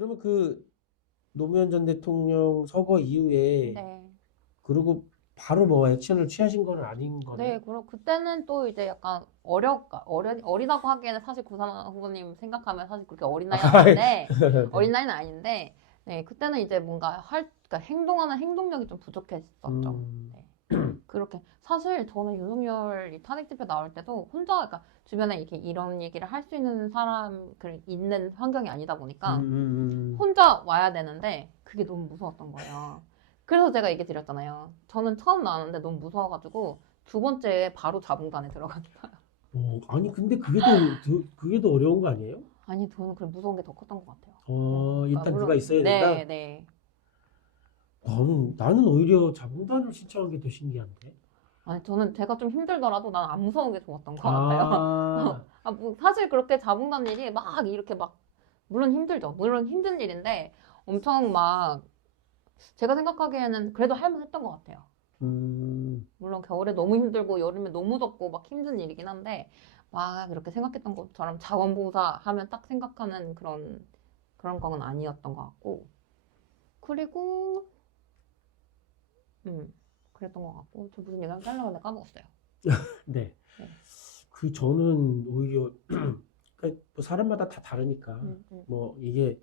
그러면 그 노무현 전 대통령 서거 이후에 네. 그리고 바로 뭐 액션을 취하신 건 아닌 거네요. 네, 그리고 그때는 또 이제 약간 어리다고 하기에는 사실 구상훈 후보님 생각하면 사실 그렇게 어린 나이는 아닌데, 어린 나이는 아닌데, 네, 그때는 이제 뭔가 그러니까 행동하는 행동력이 좀 부족했었죠. 음, 네. 그렇게 사실 저는 윤석열 이 탄핵 집회 나올 때도 혼자 그러니까 주변에 이렇게 이런 얘기를 할 수 있는 사람 있는 환경이 아니다 보니까 혼자 와야 되는데 그게 너무 무서웠던 거예요. 그래서 제가 얘기 드렸잖아요. 저는 처음 나왔는데 너무 무서워가지고 두 번째에 바로 자봉단에 들어갔어요. 아니 근데 그게 더 어려운 거 아니에요? 아니 저는 그래 무서운 게 더 컸던 것 같아요. 그러니까 일단 누가 물론 있어야 된다? 네, 네. 나는 오히려 자봉단을 신청한 게 더 신기한데. 아니 저는 제가 좀 힘들더라도 난 안 무서운 게 좋았던 것 같아요. 아, 뭐 사실 그렇게 자봉단 일이 막 이렇게 막 물론 힘들죠. 물론 힘든 일인데 엄청 막 제가 생각하기에는 그래도 할만했던 것 같아요. 물론 겨울에 너무 힘들고 여름에 너무 덥고 막 힘든 일이긴 한데 막 이렇게 생각했던 것처럼 자원봉사 하면 딱 생각하는 그런 거는 아니었던 것 같고 그리고 그랬던 것 같고 저 무슨 얘기 하려고 했는데 까먹었어요. 네. 네. 저는 오히려 그러니까 뭐 사람마다 다 다르니까 뭐 이게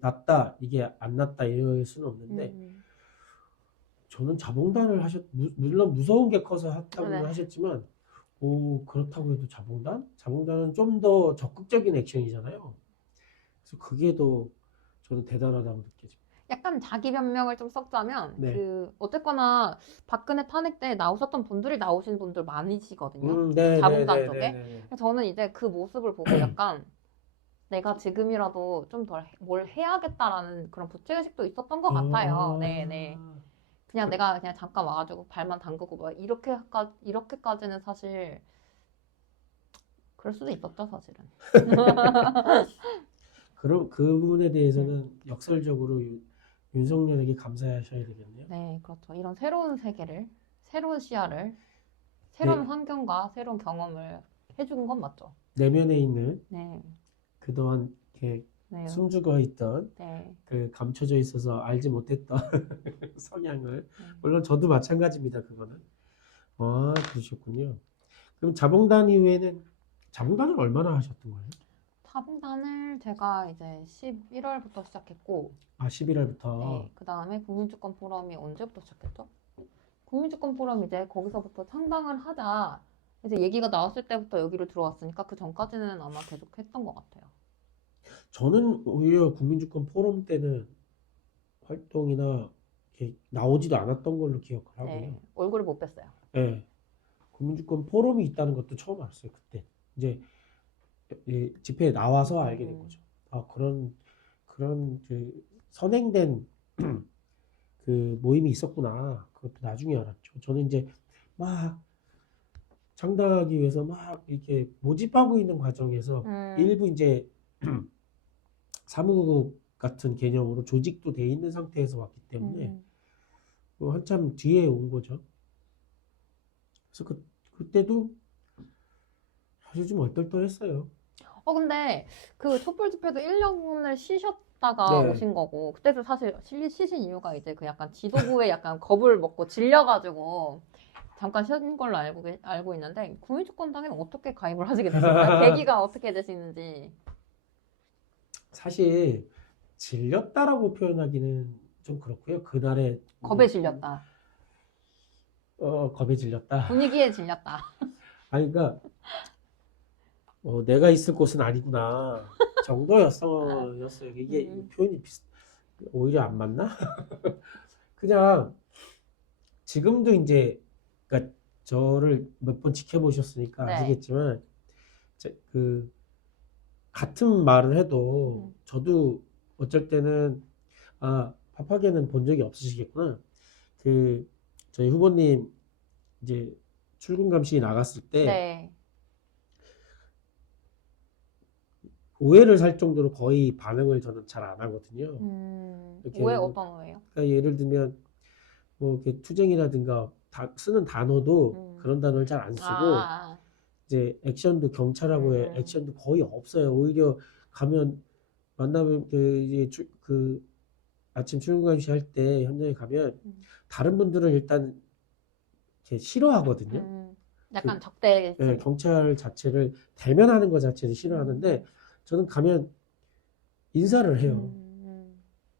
낫다 이게 안 낫다 이럴 수는 없는데 저는 물론 무서운 게 커서 했다고는 네. 하셨지만 그렇다고 해도 자봉단은 좀 더 적극적인 액션이잖아요. 그래서 그게 더 저는 대단하다고 느껴집니다. 약간 자기 변명을 좀 섞자면 네. 어쨌거나 박근혜 탄핵 때 나오셨던 분들이 나오신 분들 많으시거든요. 네, 네, 자봉단 네, 네, 쪽에. 네. 저는 이제 그 모습을 보고 약간 내가 지금이라도 좀 더 뭘 해야겠다라는 그런 부채의식도 있었던 것 같아요. 네, 네. 그냥 그, 내가 그냥 잠깐 와가지고 발만 담그고 뭐 이렇게까지는 사실 그럴 수도 있었죠, 사실은. 그럼 그 부분에 음. 대해서는 역설적으로 윤석열에게 감사하셔야 되겠네요. 네, 그렇죠. 이런 새로운 세계를, 새로운 시야를, 새로운 내, 환경과 새로운 경험을 해준 건 맞죠. 내면에 있는 네, 그동안 이렇게 네, 숨죽어 있던 네, 그 감춰져 있어서 알지 못했던 성향을 네. 물론 저도 마찬가지입니다. 그거는. 그러셨군요. 그럼 자봉단 이후에는 자봉단을 얼마나 하셨던 거예요? 자봉단을 제가 이제 11월부터 시작했고, 11월부터. 네, 그 다음에 국민주권 포럼이 언제부터 시작했죠? 국민주권 포럼 이제 거기서부터 창당을 하자 이제 얘기가 나왔을 때부터 여기로 들어왔으니까 그 전까지는 아마 계속 했던 것 같아요. 저는 오히려 국민주권 포럼 때는 활동이나 이렇게 나오지도 않았던 걸로 기억을 하고요. 네, 얼굴을 못 뵀어요. 네, 국민주권 포럼이 있다는 것도 처음 알았어요. 그때 이제 집회에 나와서 알게 된 거죠. 그런 그 선행된 그 모임이 있었구나. 그것도 나중에 알았죠. 저는 이제 막 창당하기 위해서 막 이렇게 모집하고 있는 과정에서 일부 이제 사무국 같은 개념으로 조직도 돼 있는 상태에서 왔기 때문에 한참 뒤에 온 거죠. 그래서 그때도 사실 좀 얼떨떨했어요. 근데 그 촛불 집회도 1년을 쉬셨다가 네. 오신 거고, 그때도 사실 쉬신 이유가 이제 그 약간 지도부에 약간 겁을 먹고 질려가지고 잠깐 쉰 걸로 알고 있는데, 국민주권당에는 어떻게 가입을 하시게 되셨어요? 계기가 어떻게 되시는지. 사실 질렸다라고 표현하기는 좀 그렇고요. 그날에 겁에 질렸다. 겁에 질렸다. 분위기에 질렸다. 아니 그러니까 내가 있을 곳은 아니구나 정도였어요. 이게 표현이 오히려 안 맞나? 그냥 지금도 이제 그러니까 저를 몇 번 지켜보셨으니까 네. 아시겠지만 그 같은 말을 해도 저도 어쩔 때는 pap하게는 본 적이 없으시겠구나. 그 저희 후보님 이제 출근 감식이 나갔을 때 네. 오해를 살 정도로 거의 반응을 저는 잘 안 하거든요. 이렇게 오해 어떤 오해요? 그러니까 예를 들면 뭐 이렇게 투쟁이라든가 쓰는 단어도 그런 단어를 잘 안 쓰고 이제 액션도 경찰하고의 액션도 거의 없어요. 오히려 가면 만나면 그 아침 출근 감시 할 때 현장에 가면 다른 분들은 일단 이렇게 싫어하거든요. 약간 적대. 예, 경찰 자체를 대면하는 것 자체를 싫어하는데 저는 가면 인사를 해요.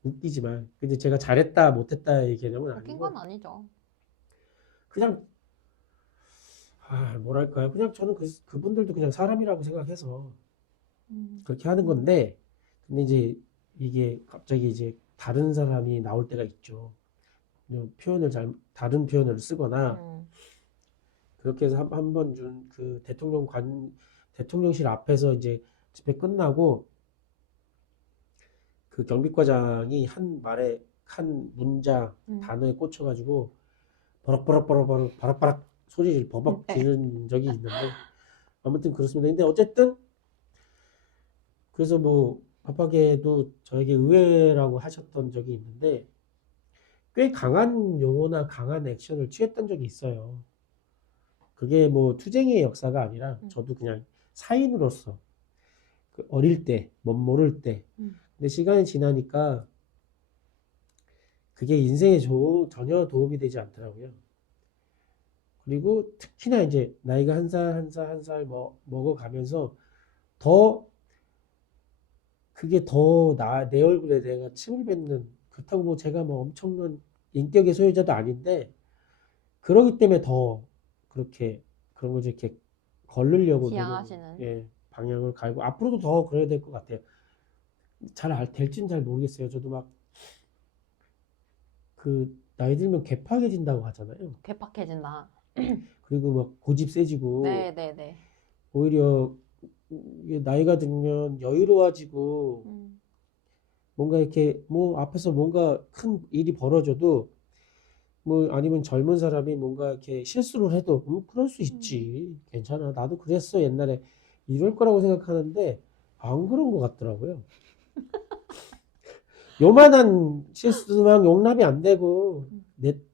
웃기지만. 근데 제가 잘했다 못했다의 개념은 웃긴 건 아니고 아니죠. 그냥 뭐랄까요? 그냥 저는 그분들도 그냥 사람이라고 생각해서 그렇게 하는 건데 근데 이제 이게 갑자기 이제 다른 사람이 나올 때가 있죠. 다른 표현을 쓰거나 그렇게 해서 한 번 준 그 대통령실 앞에서 이제 집회 끝나고 그 경비과장이 한 문장 단어에 꽂혀가지고 버럭버럭 바락바락 소리를 버벅 네. 지른 적이 있는데 아무튼 그렇습니다. 근데 어쨌든 그래서 뭐 법하게도 저에게 의외라고 하셨던 적이 있는데 꽤 강한 용어나 강한 액션을 취했던 적이 있어요. 그게 뭐 투쟁의 역사가 아니라 저도 그냥 사인으로서 그 어릴 때, 못 모를 때. 근데 시간이 지나니까 그게 인생에 전혀 도움이 되지 않더라고요. 그리고 특히나 이제 나이가 한 살 먹어가면서 더 그게 더 내 얼굴에 내가 침을 뱉는 그렇다고 뭐 제가 뭐 엄청난 인격의 소유자도 아닌데 그러기 때문에 더 그렇게 그런 걸 이렇게 걸르려고 지향하시는. 예, 방향을 갈고 앞으로도 더 그래야 될 것 같아요. 될지는 잘 모르겠어요. 저도 막 그 나이 들면 개팍해진다고 하잖아요. 괴팍해진다. 그리고 막 고집 세지고 네네네. 오히려 이게 나이가 들면 여유로워지고 뭔가 이렇게 뭐 앞에서 뭔가 큰 일이 벌어져도 뭐 아니면 젊은 사람이 뭔가 이렇게 실수를 해도 그럴 수 있지. 괜찮아. 나도 그랬어 옛날에 이럴 거라고 생각하는데 안 그런 것 같더라고요. 요만한 실수만 용납이 안 되고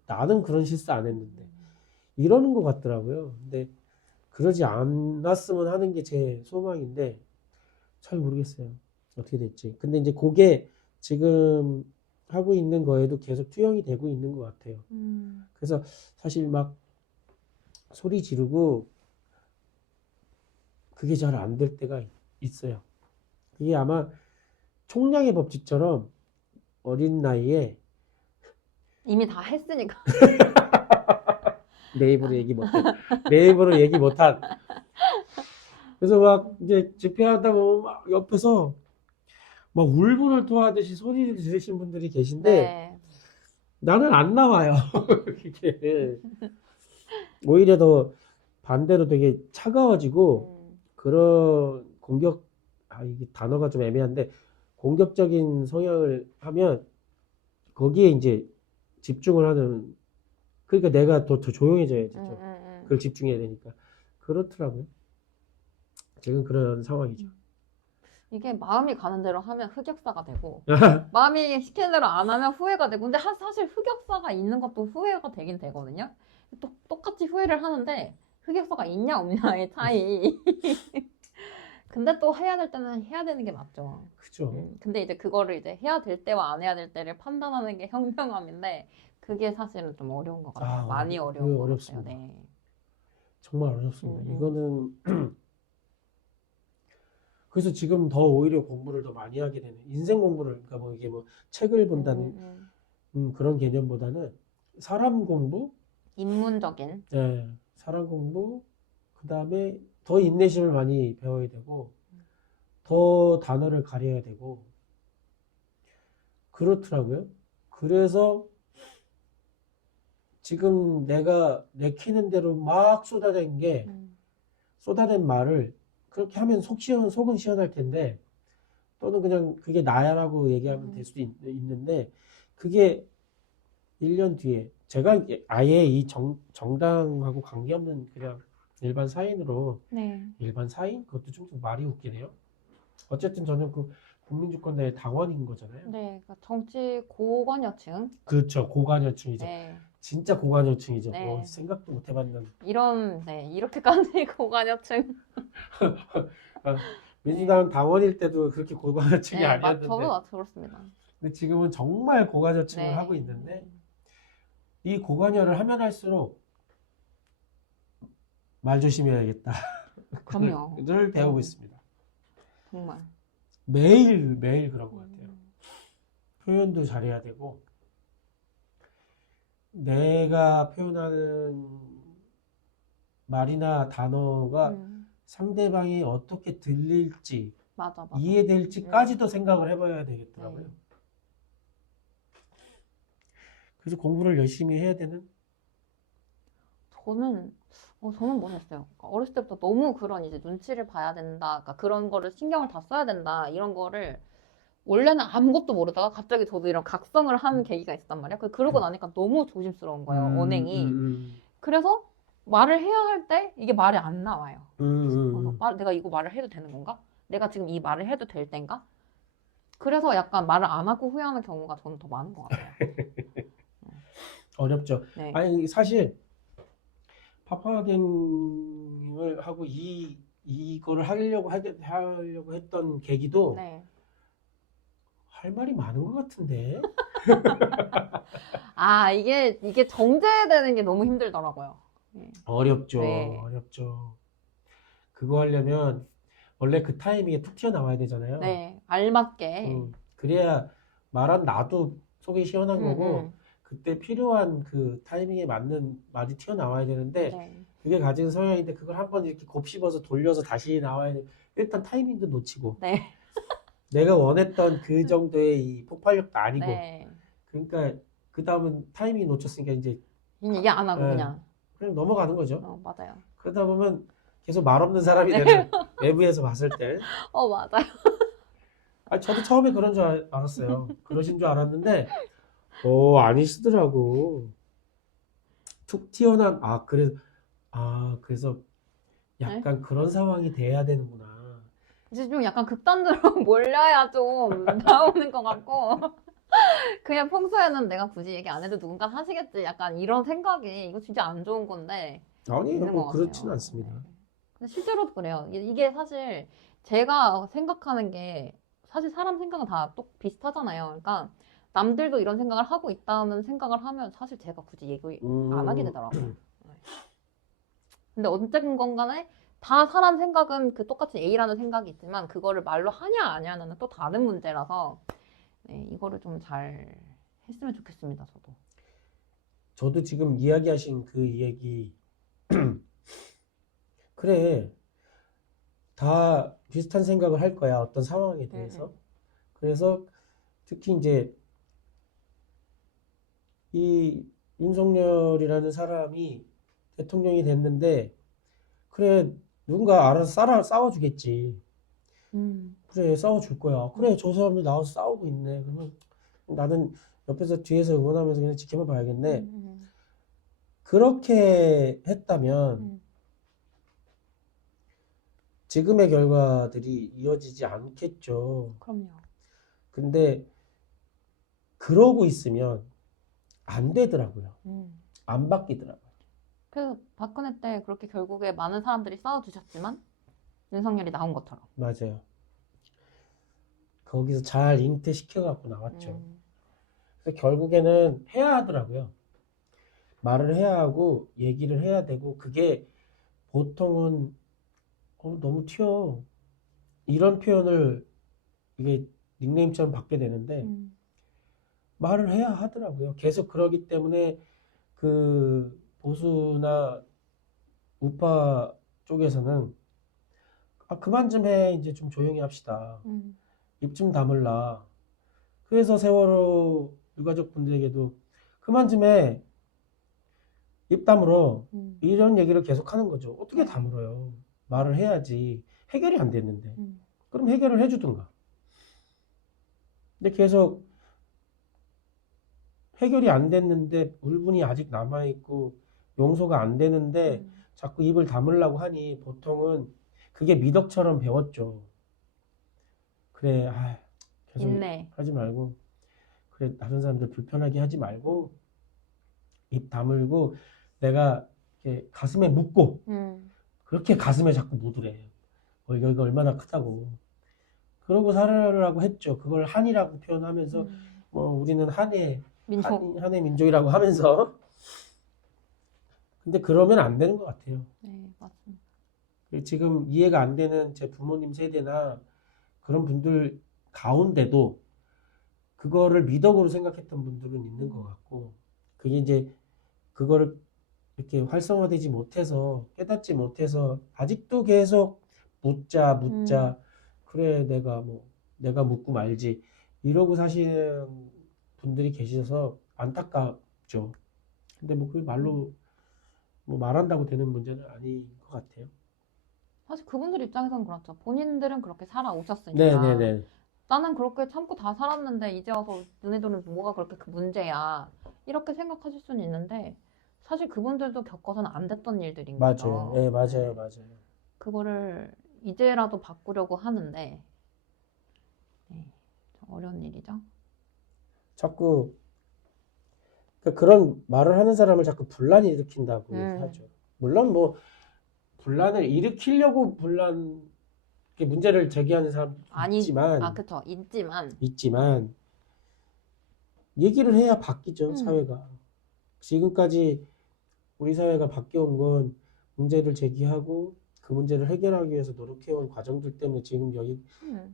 나는 그런 실수 안 했는데 이러는 것 같더라고요. 근데 그러지 않았으면 하는 게 제 소망인데 잘 모르겠어요. 어떻게 될지. 근데 이제 그게 지금 하고 있는 거에도 계속 투영이 되고 있는 것 같아요. 그래서 사실 막 소리 지르고 그게 잘 안 될 때가 있어요. 그게 아마 총량의 법칙처럼 어린 나이에 이미 다 했으니까. 내 입으로 얘기 못해. 내 입으로 얘기 못한. 그래서 막 이제 집회하다 보면 막 옆에서 막 울분을 토하듯이 소리를 지르신 분들이 계신데 네. 나는 안 나와요. 그게 오히려 더 반대로 되게 차가워지고 그런 이게 단어가 좀 애매한데 공격적인 성향을 하면 거기에 이제 집중을 하는 그러니까 내가 더 조용해져야 되죠. 그걸 집중해야 되니까 그렇더라고요. 지금 그런 상황이죠. 이게 마음이 가는 대로 하면 흑역사가 되고 마음이 시키는 대로 안 하면 후회가 되고 근데 사실 흑역사가 있는 것도 후회가 되긴 되거든요. 똑같이 후회를 하는데 흑역사가 있냐 없냐의 차이. 근데 또 해야 될 때는 해야 되는 게 맞죠. 그죠. 근데 이제 그거를 이제 해야 될 때와 안 해야 될 때를 판단하는 게 현명함인데 그게 사실은 좀 어려운 것 같아요. 많이 어려운 것 어렵습니다. 같아요. 네. 정말 어렵습니다. 이거는 그래서 지금 더 오히려 공부를 더 많이 하게 되는 인생 공부를 그러니까 뭐 이게 뭐 책을 본다는 그런 개념보다는 사람 공부, 인문적인. 네, 사람 공부, 그 다음에 더 인내심을 많이 배워야 되고 더 단어를 가려야 되고 그렇더라고요. 그래서 지금 내가 내키는 대로 막 쏟아낸 말을 그렇게 하면 속은 시원할 텐데 또는 그냥 그게 나야라고 얘기하면 될 수도 있는데 그게 1년 뒤에 제가 아예 이 정당하고 관계없는 그냥 일반 사인으로 네. 일반 사인? 그것도 좀 말이 웃기네요. 어쨌든 저는 그 국민주권단의 당원인 거잖아요. 네, 그러니까 정치 고관여층. 그렇죠. 고관여층이죠. 네. 진짜 고관여층이죠. 네. 생각도 못 해봤는. 이렇게까지 고관여층. 민주당 당원일 때도 그렇게 고관여층이 네, 아니었는데 저도 그렇습니다. 근데 지금은 정말 고관여층을 네. 하고 있는데 이 고관여를 하면 할수록 말 조심해야겠다. 그럼요. 를 배우고 있습니다. 정말. 매일 그런 것 같아요. 표현도 잘해야 되고 내가 표현하는 말이나 단어가 상대방이 어떻게 들릴지 맞아. 이해될지까지도 생각을 해봐야 되겠더라고요. 그래서 공부를 열심히 해야 되는 저는 못했어요. 어렸을 때부터 너무 그런 이제 눈치를 봐야 된다. 그러니까 그런 거를 신경을 다 써야 된다. 이런 거를 원래는 아무것도 모르다가 갑자기 저도 이런 각성을 한 계기가 있었단 말이야. 그러고 나니까 너무 조심스러운 거예요. 언행이. 그래서 말을 해야 할 때 이게 말이 안 나와요. 내가 이거 말을 해도 되는 건가? 내가 지금 이 말을 해도 될 땐가? 그래서 약간 말을 안 하고 후회하는 경우가 저는 더 많은 것 같아요. 어렵죠. 네. 아니 사실 파파gem을 하고 이거를 하려고 했던 계기도 네. 할 말이 많은 것 같은데. 이게 정제되는 게 너무 힘들더라고요. 어렵죠. 네. 어렵죠. 그거 하려면 원래 그 타이밍에 툭 튀어나와야 되잖아요. 네, 알맞게. 그래야 말한 나도 속이 시원한 거고 그때 필요한 그 타이밍에 맞는 말이 튀어나와야 되는데 네. 그게 가진 성향인데 그걸 한번 이렇게 곱씹어서 돌려서 다시 나와야 돼. 일단 타이밍도 놓치고 네. 내가 원했던 그 정도의 이 폭발력도 아니고 네. 그러니까 그 다음은 타이밍 놓쳤으니까 이제 이게 안 하고 그냥 넘어가는 거죠. 맞아요. 그러다 보면 계속 말 없는 사람이 되는 외부에서 봤을 때. 맞아요. 저도 처음에 그런 줄 알았어요. 그러신 줄 알았는데, 아니시더라고. 툭 튀어나온, 그래서 약간 그런 상황이 돼야 되는구나. 이제 좀 약간 극단으로 몰려야 좀 나오는 것 같고, 그냥 평소에는 내가 굳이 얘기 안 해도 누군가 하시겠지. 약간 이런 생각이, 이거 진짜 안 좋은 건데. 아니에요. 있는 뭐 것 그렇지는 같아요. 않습니다. 네. 근데 실제로도 그래요. 이게 사실 제가 생각하는 게 사실 사람 생각은 다 또 비슷하잖아요. 그러니까 남들도 이런 생각을 하고 있다는 생각을 하면 사실 제가 굳이 얘기 안 하게 되더라고요. 네. 근데 어쨌든 간에 다 사람 생각은 그 똑같이 A라는 생각이 있지만 그거를 말로 하냐 안 하냐는 또 다른 문제라서 이거를 좀 잘 했으면 좋겠습니다. 저도 지금 이야기하신 그 얘기 그래 다 비슷한 생각을 할 거야 어떤 상황에 대해서. 그래서 특히 이제 이 윤석열이라는 사람이 대통령이 됐는데 그래 누군가 알아서 싸워주겠지. 그래 싸워줄 거야. 그래 저 사람들 나와서 싸우고 있네. 그러면 나는 옆에서 뒤에서 응원하면서 그냥 지켜만 봐야겠네. 그렇게 했다면 지금의 결과들이 이어지지 않겠죠. 그럼요. 근데 그러고 있으면 안 되더라고요. 안 바뀌더라고요. 그래서 박근혜 때 그렇게 결국에 많은 사람들이 싸워주셨지만 윤석열이 나온 것처럼. 맞아요. 거기서 잘 잉태시켜갖고 나왔죠. 그래서 결국에는 해야 하더라고요. 말을 해야 하고 얘기를 해야 되고 그게 보통은 너무 튀어. 이런 표현을 이게 닉네임처럼 받게 되는데 말을 해야 하더라고요. 계속 그러기 때문에 그 보수나 우파 쪽에서는 그만 좀 해. 이제 좀 조용히 합시다. 입 좀 다물라. 그래서 세월호 유가족 분들에게도 그만 좀 해. 입 다물어. 이런 얘기를 계속 하는 거죠. 어떻게 다물어요? 말을 해야지. 해결이 안 됐는데. 그럼 해결을 해주든가. 근데 계속 해결이 안 됐는데 울분이 아직 남아있고 용서가 안 되는데 자꾸 입을 다물라고 하니 보통은 그게 미덕처럼 배웠죠. 그래, 계속 있네. 하지 말고 그래 다른 사람들 불편하게 하지 말고 입 다물고 내가 이렇게 가슴에 묻고 그렇게 가슴에 자꾸 묻으래. 여기가 얼마나 크다고. 그러고 살아라고 했죠. 그걸 한이라고 표현하면서 뭐 우리는 민족. 한의 민족이라고 하면서 근데 그러면 안 되는 것 같아요. 네, 맞습니다. 지금 이해가 안 되는 제 부모님 세대나 그런 분들 가운데도 그거를 미덕으로 생각했던 분들은 있는 것 같고 그게 이제 그거를 이렇게 활성화되지 못해서 깨닫지 못해서 아직도 계속 묻자 그래 내가 묻고 말지 이러고 사시는 분들이 계셔서 안타깝죠. 근데 뭐 그게 말로 뭐 말한다고 되는 문제는 아닌 것 같아요. 사실 그분들 입장에서는 그렇죠. 본인들은 그렇게 살아오셨으니까. 네네네. 나는 그렇게 참고 다 살았는데 이제 와서 너네들은 뭐가 그렇게 그 문제야. 이렇게 생각하실 수는 있는데 사실 그분들도 겪어서는 안 됐던 일들인 맞아요. 거죠. 네, 맞아요, 네. 맞아요. 그거를 이제라도 바꾸려고 하는데 네, 참 어려운 일이죠. 자꾸 그런 말을 하는 사람을 자꾸 분란을 일으킨다고 얘기하죠. 물론 뭐 분란을 일으키려고 이렇게 문제를 제기하는 사람 있지만 그쵸. 있지만 얘기를 해야 바뀌죠, 사회가. 지금까지 우리 사회가 바뀌어온 건 문제를 제기하고 그 문제를 해결하기 위해서 노력해온 과정들 때문에 지금 여기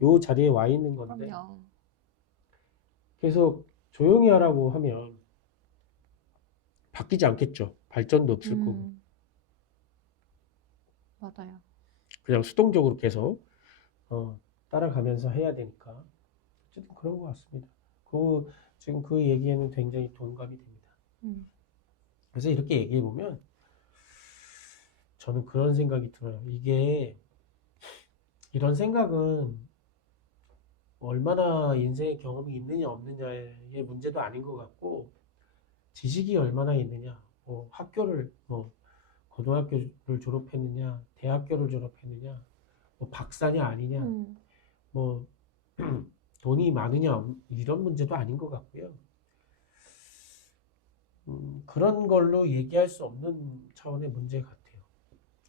요 자리에 와 있는 건데 그럼요. 계속 조용히 하라고 하면 바뀌지 않겠죠. 발전도 없을 거고. 맞아요. 그냥 수동적으로 계속 따라가면서 해야 되니까. 어쨌든 그런 것 같습니다. 지금 그 얘기에는 굉장히 동감이 됩니다. 그래서 이렇게 얘기해 보면 저는 그런 생각이 들어요. 이런 생각은 얼마나 인생의 경험이 있느냐 없느냐의 문제도 아닌 것 같고 지식이 얼마나 있느냐, 뭐 학교를 뭐 고등학교를 졸업했느냐, 대학교를 졸업했느냐, 뭐 박사냐 아니냐, 뭐 돈이 많으냐 이런 문제도 아닌 것 같고요. 그런 걸로 얘기할 수 없는 차원의 문제 같아요.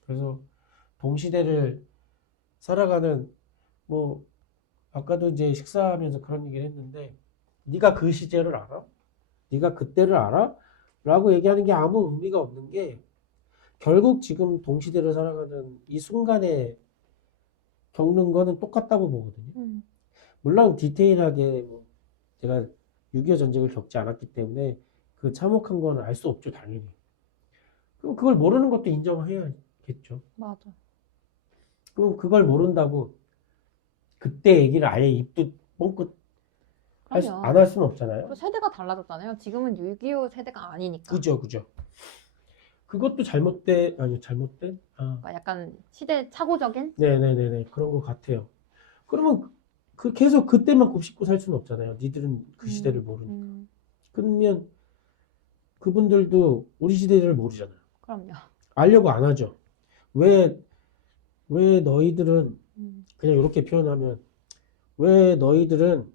그래서 동시대를 살아가는 뭐 아까도 이제 식사하면서 그런 얘기를 했는데 네가 그 시제를 알아? 네가 그때를 알아? 라고 얘기하는 게 아무 의미가 없는 게 결국 지금 동시대를 살아가는 이 순간에 겪는 거는 똑같다고 보거든요. 물론 디테일하게 뭐 제가 6.25 전쟁을 겪지 않았기 때문에 그 참혹한 거는 알 수 없죠, 당연히. 그럼 그걸 모르는 것도 인정해야겠죠. 맞아. 그럼 그걸 모른다고 그때 얘기를 아예 입도 뻥끗 안 할 수는 없잖아요. 그 세대가 달라졌잖아요. 지금은 6.25 세대가 아니니까. 그죠. 그것도 잘못된? 그러니까 약간 시대 착오적인? 네네네네. 그런 것 같아요. 그러면 계속 그때만 곱씹고 살 수는 없잖아요. 니들은 그 시대를 모르니까. 그러면 그분들도 우리 시대를 모르잖아요. 그럼요. 알려고 안 하죠. 왜 너희들은 그냥 이렇게 표현하면 왜 너희들은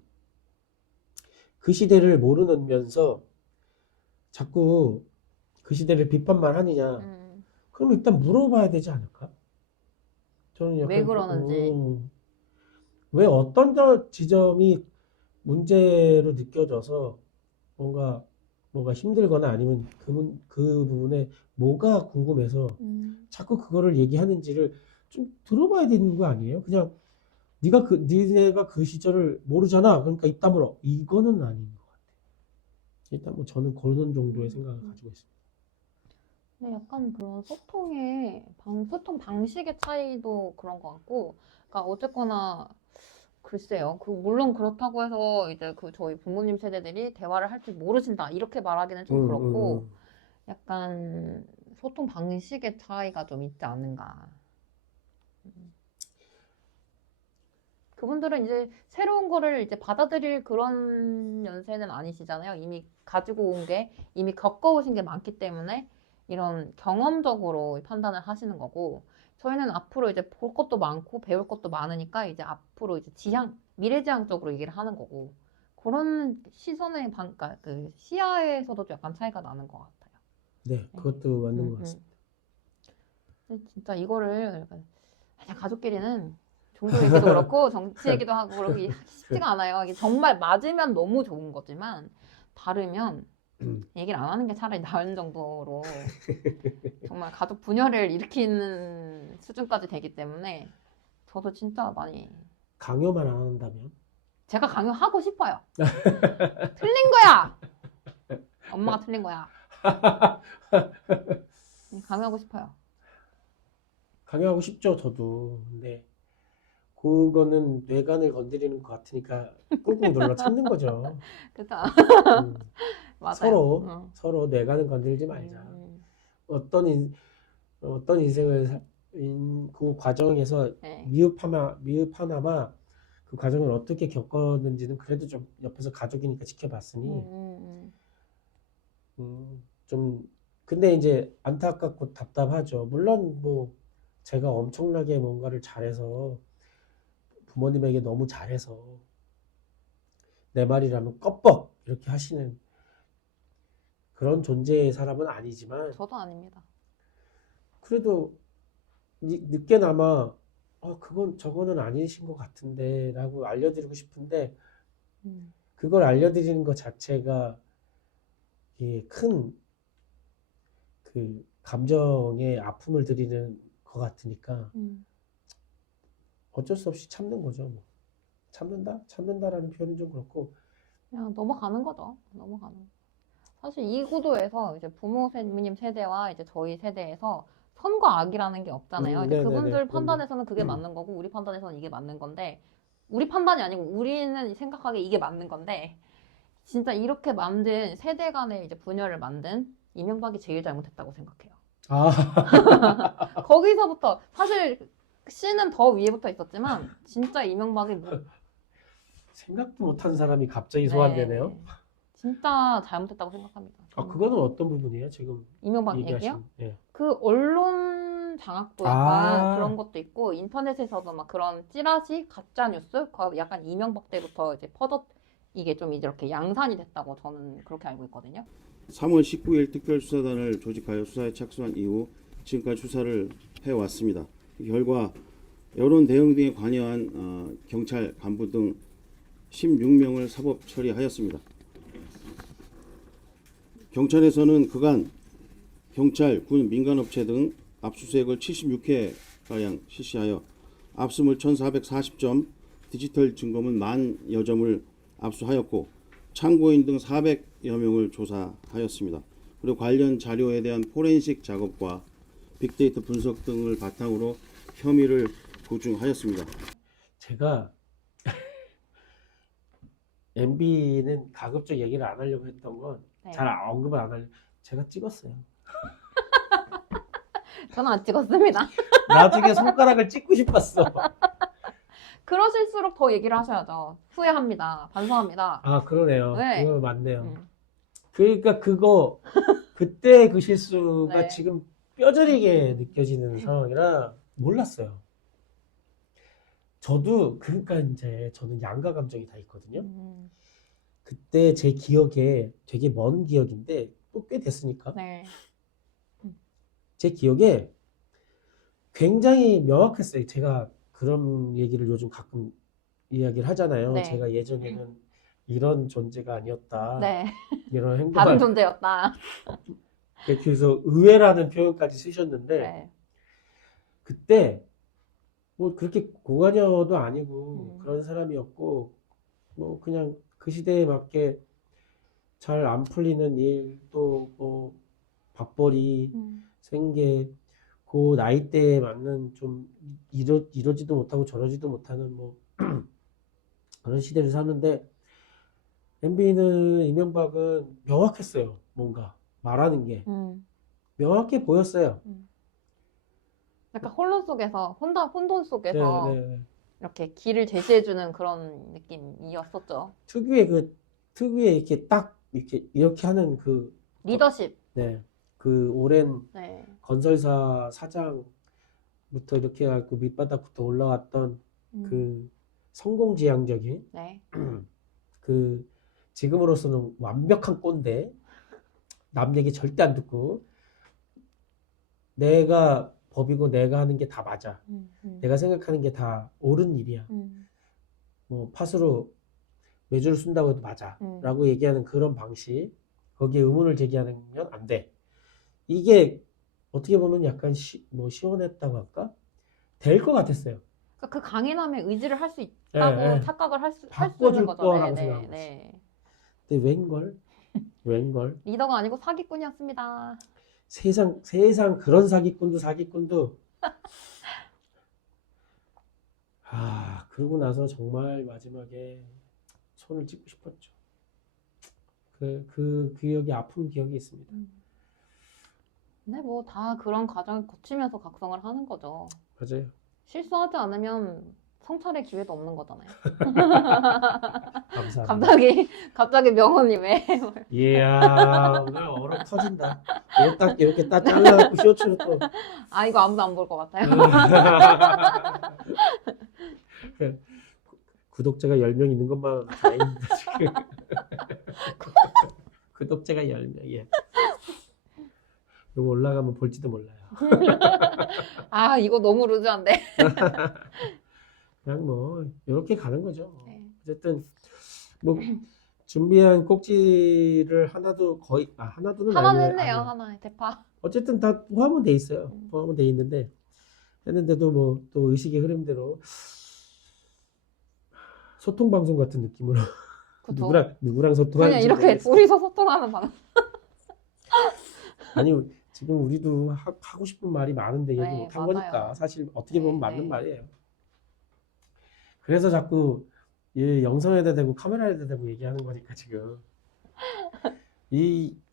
그 시대를 모르면서 자꾸 그 시대를 비판만 하느냐. 그럼 일단 물어봐야 되지 않을까? 저는 왜 약간 그러는지. 왜 어떤 지점이 문제로 느껴져서 뭐가 힘들거나 아니면 그 부분에 뭐가 궁금해서 자꾸 그거를 얘기하는지를 좀 들어봐야 되는 거 아니에요? 그냥 니네가 그 시절을 모르잖아. 그러니까 입 다물어. 이거는 아닌 것 같아요. 일단 뭐 저는 그런 정도의 생각을 가지고 있습니다. 네, 약간 그런 소통 방식의 차이도 그런 것 같고, 그러니까 어쨌거나, 글쎄요. 물론 그렇다고 해서 이제 저희 부모님 세대들이 대화를 할 줄 모르신다. 이렇게 말하기는 좀 그렇고, 약간 소통 방식의 차이가 좀 있지 않는가. 그분들은 이제 새로운 거를 이제 받아들일 그런 연세는 아니시잖아요. 이미 가지고 온 게, 이미 겪어오신 게 많기 때문에 이런 경험적으로 판단을 하시는 거고, 저희는 앞으로 이제 볼 것도 많고 배울 것도 많으니까 이제 앞으로 이제 미래지향적으로 얘기를 하는 거고, 그런 그러니까 그 시야에서도 약간 차이가 나는 것 같아요. 네, 그것도 맞는 것 같습니다. 근데 진짜 이거를 그냥 가족끼리는 종교 얘기도 그렇고 정치 얘기도 하고 그러고 이게 쉽지가 않아요. 이게 정말 맞으면 너무 좋은 거지만 다르면 얘기를 안 하는 게 차라리 나은 정도로 정말 가족 분열을 일으키는 수준까지 되기 때문에 저도 진짜 많이 강요만 안 한다면? 제가 강요하고 싶어요. 틀린 거야. 엄마가 틀린 거야. 강요하고 싶어요. 강요하고 싶죠, 저도. 근데 그거는 뇌관을 건드리는 것 같으니까 꾹꾹 눌러 참는 거죠. 그죠? 음, 맞아요. 서로 뇌관을 건드리지 말자. 어떤 인생을 그 과정에서 네. 미흡하나마 그 과정을 어떻게 겪었는지는 그래도 좀 옆에서 가족이니까 지켜봤으니 좀 근데 이제 안타깝고 답답하죠. 물론 뭐 제가 엄청나게 뭔가를 잘해서 부모님에게 너무 잘해서 내 말이라면 껍벅 이렇게 하시는 그런 존재의 사람은 아니지만 저도 아닙니다. 그래도 늦게나마 그건 저거는 아니신 것 같은데 라고 알려드리고 싶은데 그걸 알려드리는 것 자체가 큰 그 감정의 아픔을 드리는 것 같으니까 어쩔 수 없이 참는 거죠. 뭐. 참는다라는 표현은 좀 그렇고 그냥 넘어가는 거죠. 넘어가는 거. 사실 이 구도에서 이제 부모님 세대와 이제 저희 세대에서 선과 악이라는 게 없잖아요. 이제 네네네. 그분들 그럼요. 판단에서는 그게 맞는 거고 우리 판단에서는 이게 맞는 건데 우리 판단이 아니고 우리는 생각하기에 이게 맞는 건데 진짜 이렇게 만든 세대 간의 이제 분열을 만든 이명박이 제일 잘못했다고 생각해요. 아, 거기서부터 사실 씨는 더 위에부터 있었지만 진짜 이명박이 뭐 생각도 못한 사람이 갑자기 소환되네요. 진짜 잘못했다고 생각합니다. 그거는 어떤 부분이에요? 지금 이명박 얘기요? 얘기하신. 예. 그 언론 장악도 약간 그런 것도 있고 인터넷에서도 막 그런 찌라시 가짜 뉴스 약간 이명박 때부터 이제 이게 좀 이렇게 양산이 됐다고 저는 그렇게 알고 있거든요. 3월 19일 특별수사단을 조직하여 수사에 착수한 이후 지금까지 수사를 해왔습니다. 결과 여론 대응 등에 관여한 경찰 간부 등 16명을 사법 처리하였습니다. 경찰에서는 그간 경찰, 군, 민간업체 등 압수수색을 76회가량 실시하여 압수물 1,440점, 디지털 증거물 10,000여 점을 압수하였고 참고인 등 400여 명을 조사하였습니다. 그리고 관련 자료에 대한 포렌식 작업과 빅데이터 분석 등을 바탕으로 혐의를 고증하였습니다. 제가 MB는 가급적 얘기를 안 하려고 했던 건 잘 언급을 안 하려고 제가 찍었어요. 저는 안 찍었습니다. 나중에 손가락을 찍고 싶었어. 그러실수록 더 얘기를 하셔야죠. 후회합니다. 반성합니다. 그러네요. 네. 그거 맞네요. 그러니까 그때 그 실수가 네. 지금 뼈저리게 느껴지는 상황이라 몰랐어요. 그러니까 이제 저는 양가 감정이 다 있거든요. 그때 제 기억에 되게 먼 기억인데 또 꽤 됐으니까 네. 제 기억에 굉장히 명확했어요. 제가 그런 얘기를 요즘 가끔 이야기를 하잖아요. 네. 제가 예전에는 이런 존재가 아니었다. 네. 이런 다른 행동을 존재였다. 그래서 의외라는 표현까지 쓰셨는데 네. 그때 뭐 그렇게 고관여도 아니고 그런 사람이었고 뭐 그냥 그 시대에 맞게 잘 안 풀리는 일도 뭐 밥벌이 생계 그 나이대에 맞는 좀 이러지도 못하고 저러지도 못하는 뭐 그런 시대를 사는데 MB는 이명박은 명확했어요. 뭔가 말하는 게 명확해 보였어요. 약간 혼돈 속에서 네. 이렇게 길을 제시해주는 그런 느낌이었었죠. 특유의 이렇게 딱 이렇게 하는 그 리더십. 네. 그 오랜 네. 건설사 사장부터 이렇게 해갖고 밑바닥부터 올라왔던 그 성공지향적인 네. 그 지금으로서는 완벽한 꼰대 남 얘기 절대 안 듣고 내가 법이고 내가 하는 게 다 맞아. 내가 생각하는 게 다 옳은 일이야. 뭐 팥으로 매주를 쓴다고 해도 맞아. 라고 얘기하는 그런 방식. 거기에 의문을 제기하면 안 돼. 이게 어떻게 보면 약간 뭐 시원했다고 할까? 될 것 같았어요. 그러니까 그 강인함에 의지를 할 수 예, 있다고 예. 착각을 할 수 있는 바꿔줄 거죠. 거라고 네, 생각한 네. 근데 웬걸? 리더가 아니고 사기꾼이었습니다. 세상 그런 사기꾼도. 그러고 나서 정말 마지막에 손을 찝고 싶었죠. 그 기억이 아픈 기억이 있습니다. 근데 뭐 다 그런 과정을 거치면서 각성을 하는 거죠. 맞아요. 실수하지 않으면 성찰의 기회도 없는 거잖아요. 감사합니다. 갑자기 명언이 왜? 이야, 오늘 얼어 터진다. 이렇게 딱 잘라갖고 쇼츠로 또. 아, 이거 아무도 안 볼 것 같아요. 구독자가 10명 있는 것만 다행입니다, 지금. 구독자가 10명, 예. 이거 올라가면 볼지도 몰라요. 아, 이거 너무 루즈한데. 그냥 뭐, 이렇게 가는 거죠. 네. 어쨌든, 뭐, 준비한 꼭지를 하나도는 하나는 아니에요. 했네요, 하나. 대파. 어쨌든 다 포함은 돼 있어요. 포함은 돼 있는데, 했는데도 뭐, 또 의식의 흐름대로, 소통 방송 같은 느낌으로. 그쵸? 누구랑 소통하는지 그냥 이렇게 모르겠어요. 둘이서 소통하는 방송. 아니, 지금 우리도 하고 싶은 말이 많은데 얘기 네, 못한 맞아요. 거니까 사실 어떻게 보면 네, 맞는 네. 말이에요. 그래서 자꾸 이 영상에다 대고 카메라에다 대고 얘기하는 거니까 지금.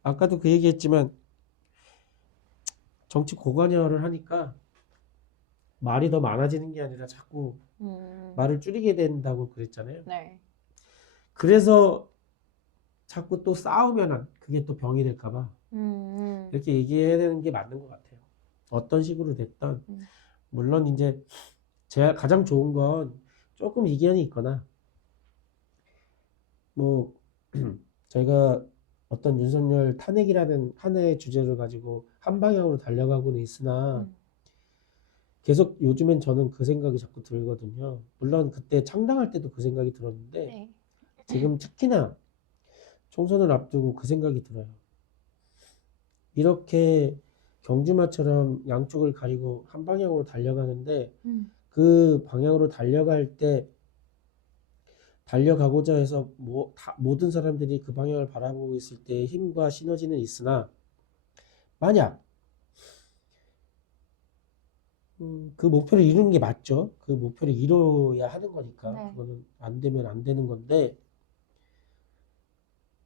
아까도 그 얘기했지만 정치 고관여를 하니까 말이 더 많아지는 게 아니라 자꾸 말을 줄이게 된다고 그랬잖아요. 네. 그래서 자꾸 또 싸우면 그게 또 병이 될까 봐 이렇게 얘기해야 되는 게 맞는 것 같아요. 어떤 식으로 됐던 물론 이제 제가 가장 좋은 건 조금 이견이 있거나 뭐 저희가 어떤 윤석열 탄핵이라는 하나의 주제를 가지고 한 방향으로 달려가고는 있으나 계속 요즘엔 저는 그 생각이 자꾸 들거든요. 물론 그때 창당할 때도 그 생각이 들었는데 네. 지금 특히나 총선을 앞두고 그 생각이 들어요. 이렇게 경주마처럼 양쪽을 가리고 한 방향으로 달려가는데 그 방향으로 달려갈 때 달려가고자 해서 모든 사람들이 그 방향을 바라보고 있을 때 힘과 시너지는 있으나 만약 그 목표를 이루는 게 맞죠. 그 목표를 이뤄야 하는 거니까 네. 그거는 안 되면 안 되는 건데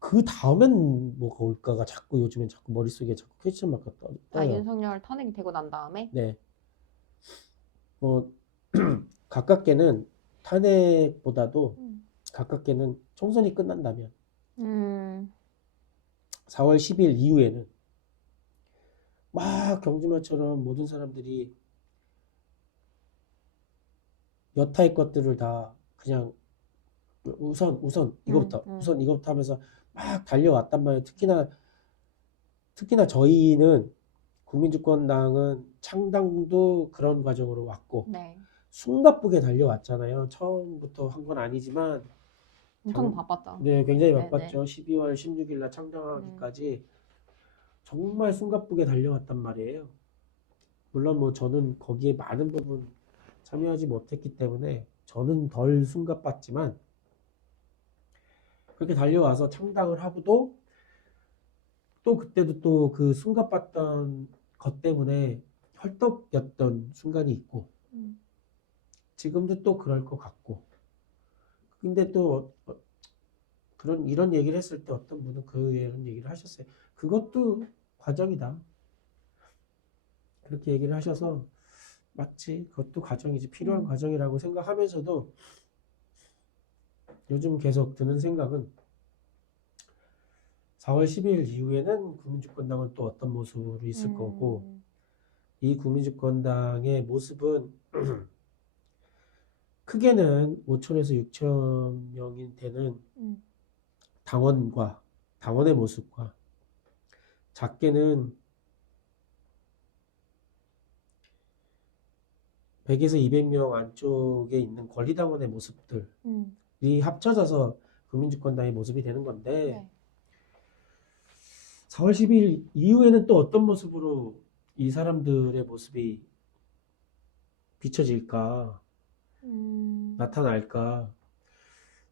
그 다음엔 뭐가 올까가 자꾸 요즘엔 자꾸 머릿속에 자꾸 퀘스천 마크가 떠요. 윤석열 탄핵이 되고 난 다음에? 네. 뭐 가깝게는 탄핵보다도 가깝게는 총선이 끝난다면 4월 10일 이후에는 막 경주마처럼 모든 사람들이 여타의 것들을 다 그냥 우선 이거부터 하면서 막 달려왔단 말이에요. 특히나 저희는 국민주권당은 창당도 그런 과정으로 왔고 네. 숨가쁘게 달려왔잖아요. 처음부터 한 건 아니지만 엄청 바빴죠. 네, 굉장히 네, 바빴죠. 12월 16일 날 창당하기까지 정말 숨가쁘게 달려왔단 말이에요. 물론 뭐 저는 거기에 많은 부분 참여하지 못했기 때문에 저는 덜 숨가빴지만 그렇게 달려와서 창당을 하고도 또 그때도 또 그 숨가빴던 것 때문에 헐떡였던 순간이 있고 지금도 또 그럴 것 같고 근데 또 이런 얘기를 했을 때 어떤 분은 이런 얘기를 하셨어요. 그것도 과정이다. 그렇게 얘기를 하셔서 맞지. 그것도 과정이지. 필요한 과정이라고 생각하면서도 요즘 계속 드는 생각은 4월 10일 이후에는 국민주권당은 또 어떤 모습으로 있을 거고 이 국민주권당의 모습은 크게는 5천에서 6천 명이 되는 당원의 모습과 작게는 100에서 200명 안쪽에 있는 권리당원의 모습들이 음. 합쳐져서 국민주권당의 모습이 되는 건데 네. 4월 10일 이후에는 또 어떤 모습으로 이 사람들의 모습이 비춰질까, 나타날까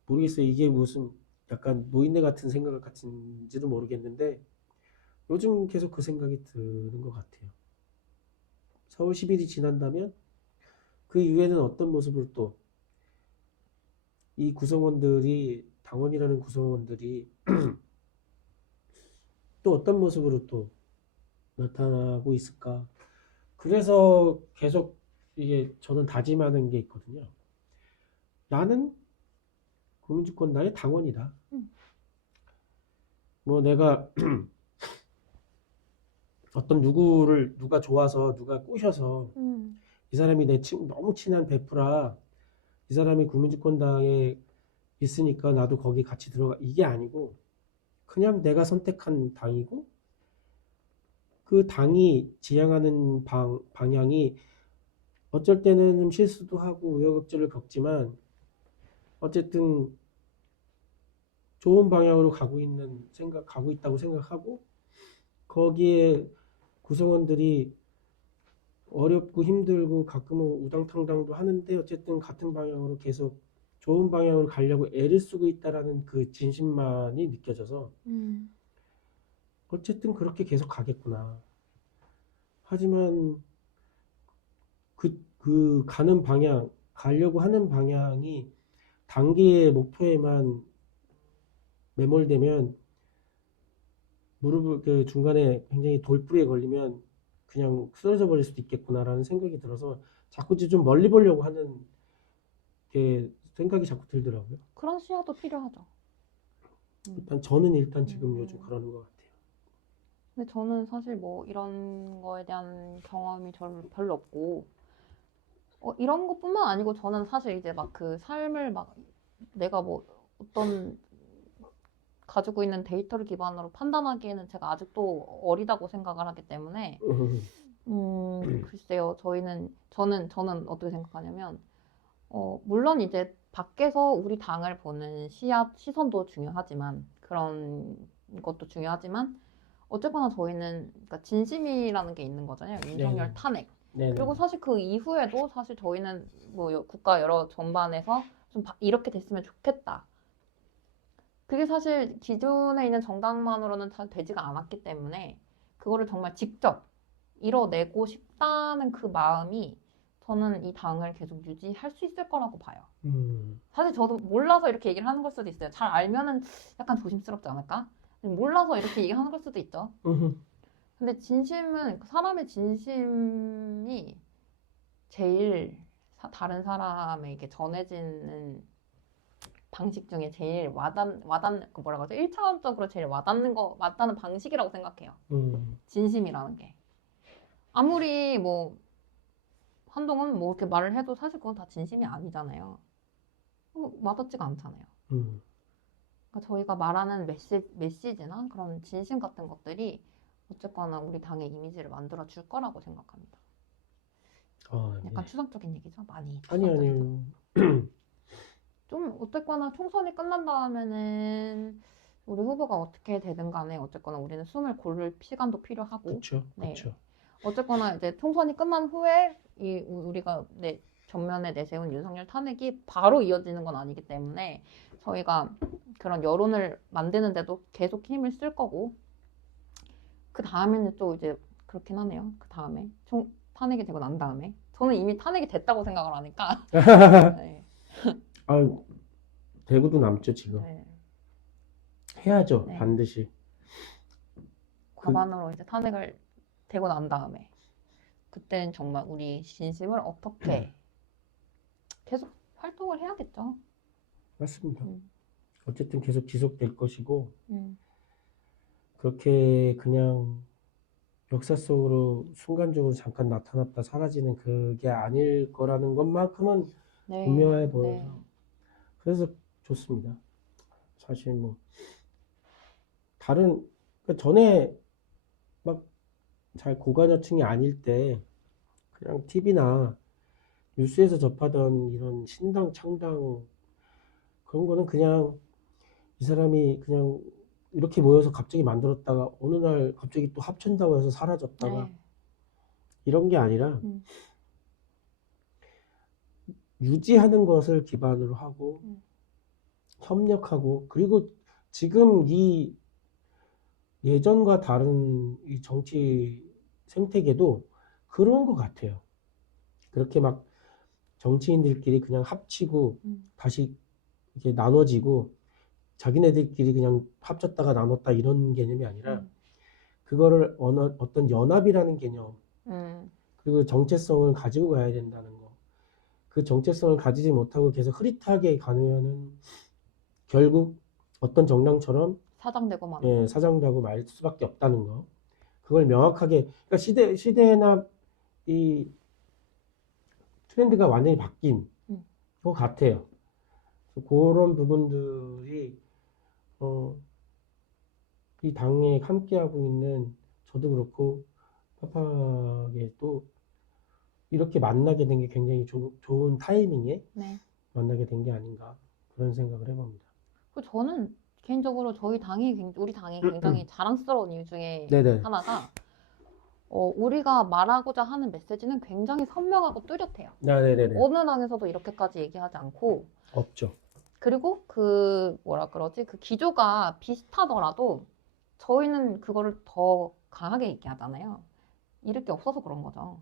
모르겠어요. 이게 무슨 약간 노인네 같은 생각 같은지도 모르겠는데 요즘 계속 그 생각이 드는 것 같아요. 4월 10일이 지난다면 그 이후에는 어떤 모습으로 또 이 구성원들이 당원이라는 구성원들이 또 어떤 모습으로 또 나타나고 있을까? 그래서 계속 이게 저는 다짐하는 게 있거든요. 나는 국민주권당의 당원이다. 음. 뭐 내가 어떤 누가 좋아서 누가 꼬셔서 이 사람이 너무 친한 베프라 이 사람이 국민주권당에 있으니까 나도 거기 같이 들어가 이게 아니고 그냥 내가 선택한 당이고 그 당이 지향하는 방향이 어쩔 때는 실수도 하고 우여곡절을 겪지만 어쨌든 좋은 방향으로 가고 있다고 생각하고 거기에 구성원들이 어렵고 힘들고 가끔은 우당탕당도 하는데 어쨌든 같은 방향으로 계속 좋은 방향으로 가려고 애를 쓰고 있다라는 그 진심만이 느껴져서 어쨌든 그렇게 계속 가겠구나. 하지만 그 가려고 하는 방향이 단기의 목표에만 매몰되면 그 중간에 굉장히 돌부리에 걸리면 그냥 쓰러져 버릴 수도 있겠구나라는 생각이 들어서 자꾸 좀 멀리 보려고 하는 게 생각이 자꾸 들더라고요. 그런 시야도 필요하죠. 저는 지금 요즘 그러는 것 같아요. 근데 저는 사실 뭐 이런 거에 대한 경험이 별로 없고 이런 것뿐만 아니고 저는 사실 이제 막 그 삶을 막 내가 뭐 어떤 가지고 있는 데이터를 기반으로 판단하기에는 제가 아직도 어리다고 생각을 하기 때문에 글쎄요. 저는 어떻게 생각하냐면 물론 이제 밖에서 우리 당을 보는 시선도 중요하지만 그런 것도 중요하지만 어쨌거나 저희는 그러니까 진심이라는 게 있는 거잖아요. 윤석열 네네. 탄핵. 네네. 그리고 사실 그 이후에도 사실 저희는 뭐 국가 여러 전반에서 좀 이렇게 됐으면 좋겠다. 그게 사실 기존에 있는 정당만으로는 잘 되지가 않았기 때문에 그거를 정말 직접 이뤄내고 싶다는 그 마음이 저는 이 당을 계속 유지할 수 있을 거라고 봐요. 사실 저도 몰라서 이렇게 얘기를 하는 걸 수도 있어요. 잘 알면은 약간 조심스럽지 않을까? 몰라서 이렇게 얘기하는 걸 수도 있죠. 근데 사람의 진심이 제일 다른 사람에게 전해지는 방식 중에 제일 그 뭐라고 하죠? 1차원적으로 제일 와닿는 방식이라고 생각해요. 진심이라는 게. 아무리 뭐 한동훈 뭐 이렇게 말을 해도 사실 그건 다 진심이 아니잖아요. 와닿지가 않잖아요. 그러니까 저희가 말하는 메시지나 그런 진심 같은 것들이 어쨌거나 우리 당의 이미지를 만들어 줄 거라고 생각합니다. 약간 네. 추상적인 얘기죠? 많이 아니요. 추상적이죠. 좀 어쨌거나 총선이 끝난 다음에는 우리 후보가 어떻게 되든 간에 어쨌거나 우리는 숨을 고를 시간도 필요하고 그렇죠. 네. 그렇죠. 어쨌거나 이제 총선이 끝난 후에 우리가 전면에 내세운 윤석열 탄핵이 바로 이어지는 건 아니기 때문에 저희가 그런 여론을 만드는데도 계속 힘을 쓸 거고 그 다음에는 또 이제 그렇긴 하네요. 그 다음에 탄핵이 되고 난 다음에 저는 이미 탄핵이 됐다고 생각을 하니까 네. 아유, 대구도 남죠 지금. 네. 해야죠. 네. 반드시. 과반으로 이제 탄핵을 되고 난 다음에 그때는 정말 우리 진심을 어떻게 계속 활동을 해야겠죠. 맞습니다. 어쨌든 계속 지속될 것이고 음. 그렇게 그냥 역사 속으로 순간적으로 잠깐 나타났다 사라지는 그게 아닐 거라는 것만큼은 네. 분명해 보여서 네. 그래서 좋습니다. 사실 뭐 다른 그러니까 전에 막 잘 고관여층이 아닐 때 그냥 TV나 뉴스에서 접하던 이런 신당 창당 그런 거는 그냥 이 사람이 그냥 이렇게 모여서 갑자기 만들었다가 어느 날 갑자기 또 합친다고 해서 사라졌다가 네. 이런 게 아니라 음. 유지하는 것을 기반으로 하고 음. 협력하고 그리고 지금 이 예전과 다른 이 정치 생태계도 그런 것 같아요. 그렇게 막 정치인들끼리 그냥 합치고 다시 이렇게 나눠지고 자기네들끼리 그냥 합쳤다가 나눴다 이런 개념이 아니라 그거를 어떤 연합이라는 개념 그리고 정체성을 가지고 가야 된다는 거. 그 정체성을 가지지 못하고 계속 흐릿하게 가면은 결국 어떤 정당처럼 사장되고 막. 사장되고 말 수밖에 없다는 거. 그걸 명확하게 그러니까 시대나 이 트렌드가 완전히 바뀐 것 같아요. 그런 부분들이 이 당에 함께하고 있는 저도 그렇고 파파게 또 이렇게 만나게 된 게 굉장히 좋은 타이밍에 네. 만나게 된 게 아닌가 그런 생각을 해봅니다. 그 저는 개인적으로 우리 당이 굉장히 자랑스러운 이유 중에 네네. 하나가 우리가 말하고자 하는 메시지는 굉장히 선명하고 뚜렷해요. 네네네. 어느 당에서도 이렇게까지 얘기하지 않고 없죠. 그리고 그 기조가 비슷하더라도 저희는 그거를 더 강하게 얘기하잖아요. 이럴 게 없어서 그런 거죠.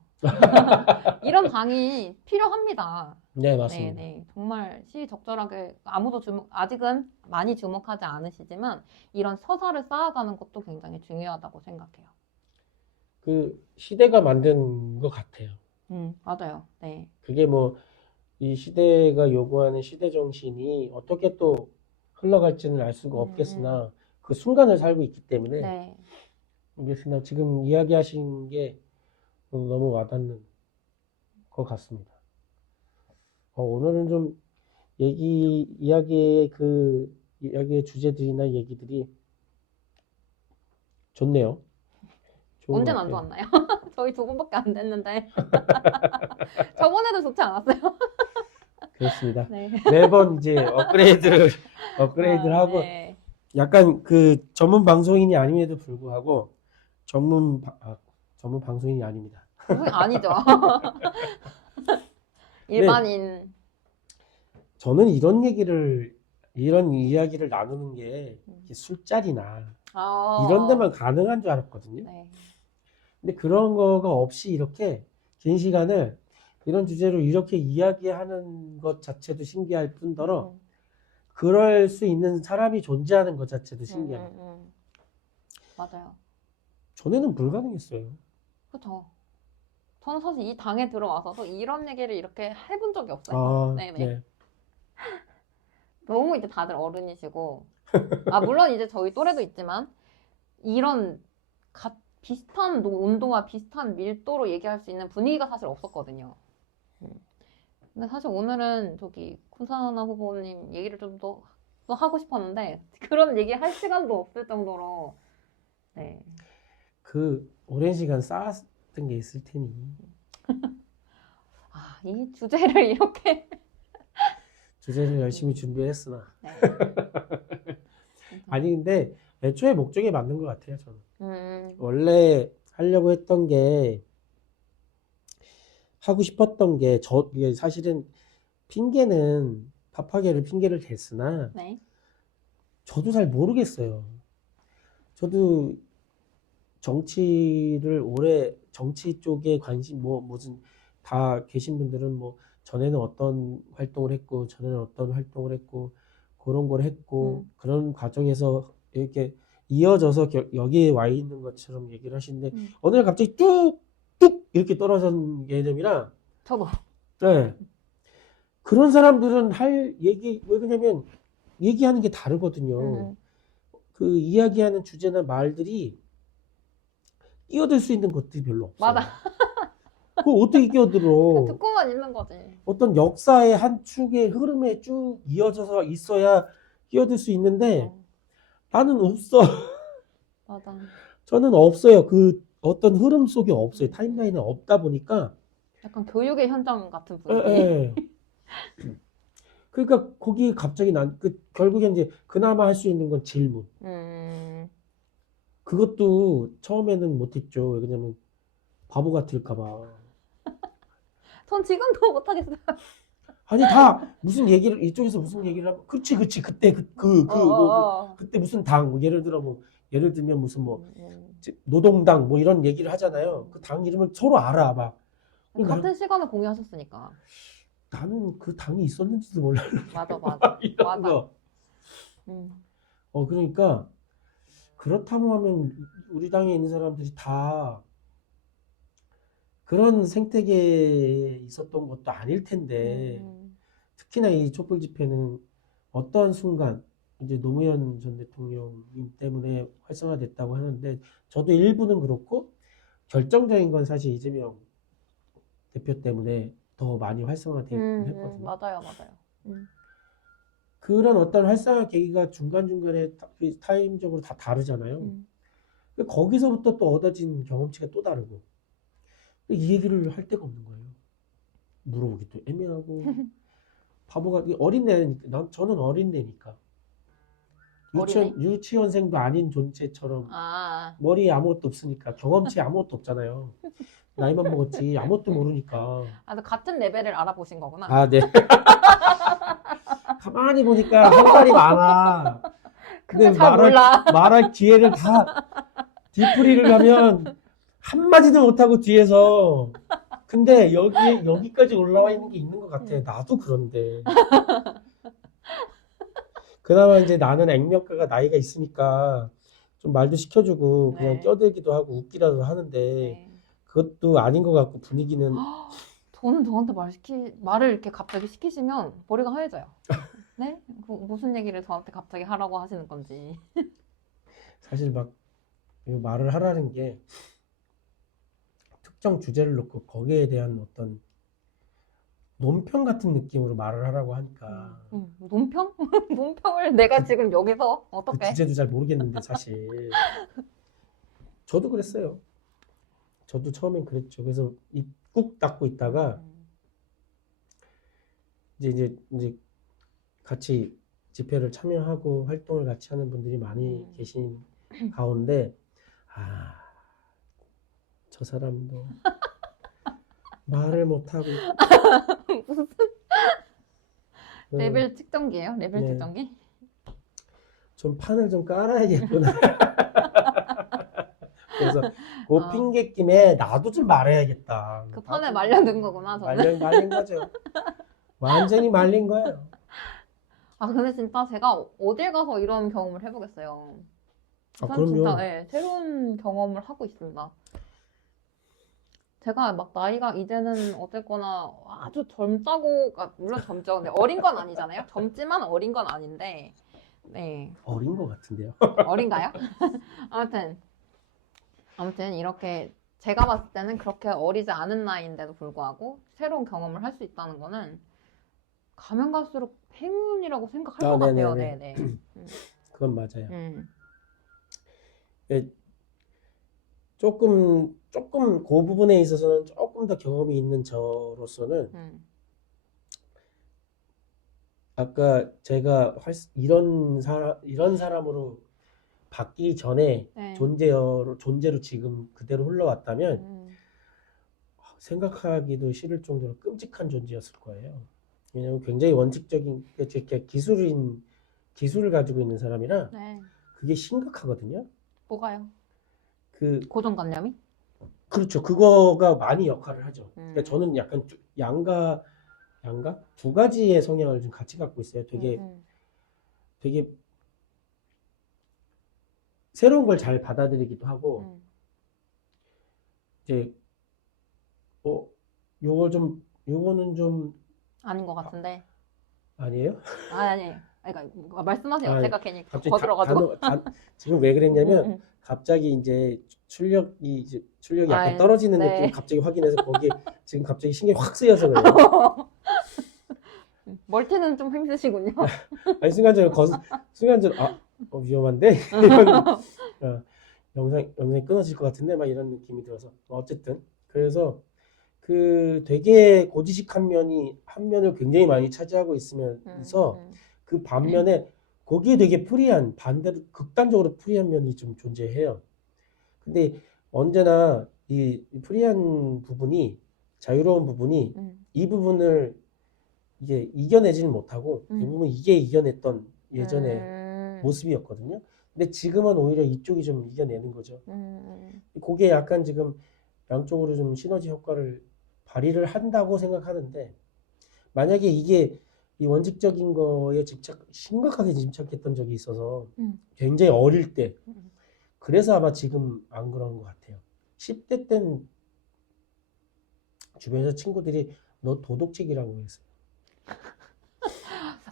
이런 당이 필요합니다. 네, 맞습니다. 네. 정말 시의적절하게 아무도 아직은 많이 주목하지 않으시지만 이런 서사를 쌓아가는 것도 굉장히 중요하다고 생각해요. 그 시대가 만든 것 같아요. 맞아요. 네. 그게 뭐 이 시대가 요구하는 시대 정신이 어떻게 또 흘러갈지는 알 수가 없겠으나 그 순간을 살고 있기 때문에 네. 모르겠습니다. 지금 이야기하신 게 너무 와닿는 것 같습니다. 오늘은 좀 이야기의 주제들이나 얘기들이 좋네요. 좋은 언제는 것 안 같아요. 좋았나요? 저희 2번밖에 안 됐는데. 저번에도 좋지 않았어요? 그렇습니다. 네. 매번 이제 업그레이드를 하고 네. 약간 그 전문 방송인이 아님에도 불구하고 전문 방송인이 아닙니다. 그게 아니죠. 일반인. 저는 이런 이야기를 나누는 게 술자리나 이런 데만 가능한 줄 알았거든요. 네. 근데 그런 거가 없이 이렇게 긴 시간을 이런 주제로 이렇게 이야기하는 것 자체도 신기할 뿐더러 그럴 수 있는 사람이 존재하는 것 자체도 신기합니다. 맞아요. 전에는 불가능했어요. 그렇죠. 저는 사실 이 당에 들어와서도 이런 얘기를 이렇게 해본 적이 없어요. 아, 네네. 네. 너무 이제 다들 어른이시고, 물론 이제 저희 또래도 있지만, 이런 비슷한 온도와 비슷한 밀도로 얘기할 수 있는 분위기가 사실 없었거든요. 근데 사실 오늘은 쿤사나 후보님 얘기를 좀 더 하고 싶었는데, 그런 얘기 할 시간도 없을 정도로, 네. 그 오랜 시간 쌓았던 게 있을 테니. 이 주제를 이렇게. 주제를 열심히 준비했으나. 네. 아니, 근데 애초에 목적에 맞는 것 같아요, 저는. 원래 하려고 했던 게, 하고 싶었던 게, 이게 사실은 핑계는, 파파게를 핑계를 댔으나, 네. 저도 잘 모르겠어요. 저도 정치 쪽에 관심, 무슨, 다 계신 분들은 전에는 어떤 활동을 했고, 전에는 어떤 활동을 했고, 그런 걸 했고, 그런 과정에서 이렇게 이어져서 여기에 와 있는 것처럼 얘기를 하시는데, 어느 날 갑자기 뚝! 이렇게 떨어진 개념이라, 저도. 네. 그런 사람들은 왜 그러냐면, 얘기하는 게 다르거든요. 그 이야기하는 주제나 말들이 끼어들 수 있는 것들이 별로 없어요. 맞아. 그걸 어떻게 끼어들어? 듣고만 있는 거지. 어떤 역사의 한 축의 흐름에 쭉 이어져서 있어야 끼어들 수 있는데 나는 없어. 맞아. 저는 없어요. 그 어떤 흐름 속에 없어요. 타임라인에 없다 보니까 약간 교육의 현장 같은 예, 분위기. 예. 그러니까 거기 갑자기 결국엔 이제 그나마 할 수 있는 건 질문. 그것도 처음에는 못했죠. 왜냐면 바보 같을까봐. 전 지금도 못하겠어요. 아니 다 무슨 얘기를 이쪽에서 무슨 얘기를 하면 그치 그때 그때 무슨 당 뭐 예를 들면 무슨 뭐 노동당 뭐 이런 얘기를 하잖아요. 그 당 이름을 서로 알아 막. 같은 시간을 공유하셨으니까. 나는 그 당이 있었는지도 몰라. 맞아, 맞아. 이런 맞아. 거. 그러니까 그렇다고 하면 우리 당에 있는 사람들이 다 그런 생태계에 있었던 것도 아닐 텐데 특히나 이 촛불 집회는 어떠한 순간 이제 노무현 전 대통령 때문에 활성화됐다고 하는데 저도 일부는 그렇고 결정적인 건 사실 이재명 대표 때문에 더 많이 활성화되긴 했거든요. 맞아요, 맞아요. 그런 어떤 활성화 계기가 중간중간에 타임적으로 다 다르잖아요. 거기서부터 또 얻어진 경험치가 또 다르고 이 얘기를 할 데가 없는 거예요. 물어보기도 애매하고 바보가 어린애니까 저는 어린애니까 유치원생도 아닌 존재처럼 머리에 아무것도 없으니까 경험치 아무것도 없잖아요. 나이만 먹었지 아무것도 모르니까. 같은 레벨을 알아보신 거구나. 아, 네. 가만히 보니까 할 말이 많아. 근데 잘 몰라. 말할 기회를 다 뒤풀이를 하면 한마디도 못하고 뒤에서. 근데 여기까지 올라와 있는 게 있는 것 같아. 나도 그런데. 그나마 이제 나는 액면가가 나이가 있으니까 좀 말도 시켜주고 그냥 껴들기도 하고 웃기라도 하는데 그것도 아닌 것 같고 분위기는. 저는 저한테 말을 이렇게 갑자기 시키시면 머리가 하얘져요. 네? 무슨 얘기를 저한테 갑자기 하라고 하시는 건지. 사실 막 말을 하라는 게 특정 주제를 놓고 거기에 대한 어떤 논평 같은 느낌으로 말을 하라고 하니까. 논평? 논평을 내가 지금 여기서 어떻게? 그 주제도 잘 모르겠는데 사실. 저도 그랬어요. 저도 처음엔 그랬죠. 그래서 입 꾹 닫고 있다가 이제 같이 집회를 참여하고 활동을 같이 하는 분들이 많이 계신 가운데 저 사람도 말을 못하고 무슨 레벨 측정기예요? 레벨 네. 측정기? 좀 판을 좀 깔아야겠구나. 그래서 그 핑계김에 나도 좀 말해야겠다. 그 판에 말려든 거구나. 저는. 말린 거죠. 완전히 말린 거예요. 근데 진짜 제가 어딜 가서 이런 경험을 해보겠어요. 그럼요. 진짜 새로운 경험을 하고 있습니다. 제가 막 나이가 이제는 어쨌거나 아주 젊다고, 물론 젊죠. 근데 어린 건 아니잖아요. 젊지만 어린 건 아닌데, 네. 어린 것 같은데요. 어린가요? 아무튼 이렇게 제가 봤을 때는 그렇게 어리지 않은 나이인데도 불구하고 새로운 경험을 할 수 있다는 거는 가면 갈수록 행운이라고 생각할 것 같아요. 네네. 그건 맞아요. 조금 그 부분에 있어서는 조금 더 경험이 있는 저로서는 아까 제가 이런 사람으로 바뀌기 전에 존재로 지금 그대로 흘러왔다면 생각하기도 싫을 정도로 끔찍한 존재였을 거예요. 왜냐하면 굉장히 원칙적인 기술을 가지고 있는 사람이라 그게 심각하거든요. 뭐가요? 고정관념이? 그렇죠. 그거가 많이 역할을 하죠. 그러니까 저는 약간 양가 두 가지의 성향을 좀 같이 갖고 있어요. 되게 새로운 걸 잘 받아들이기도 하고 이제 요거는 좀 아닌 것 같은데. 아니에요? 아니에요. 그러니까 말씀하세요. 제가 괜히 갑자기 거들어가지고. 지금 왜 그랬냐면 갑자기 이제 출력이 약간 떨어지는 느낌 갑자기 확인해서 거기에 지금 갑자기 신경이 확 쓰여서 그래요. 멀티는 좀 힘드시군요. 아니 순간적으로 위험한데 영상이 끊어질 것 같은데 막 이런 느낌이 들어서 어쨌든 그래서 그 되게 고지식한 면이 한 면을 굉장히 많이 차지하고 음, 있으면서 음. 그 반면에 거기에 되게 프리한 반대로 극단적으로 프리한 면이 좀 존재해요. 근데 언제나 이 프리한 부분이 자유로운 부분이 음. 이 부분을 이게 이겨내지는 못하고 음. 대부분 이게 이겨냈던 예전의 음. 모습이었거든요. 근데 지금은 오히려 이쪽이 좀 이겨내는 거죠. 음. 그게 약간 지금 양쪽으로 좀 시너지 효과를 발휘를 한다고 생각하는데 만약에 이게 이 원칙적인 거에 심각하게 집착했던 적이 있어서 음. 굉장히 어릴 때 음. 그래서 아마 지금 안 그런 것 같아요. 10대 땐 주변에서 친구들이 너 도덕책이라고 했어요.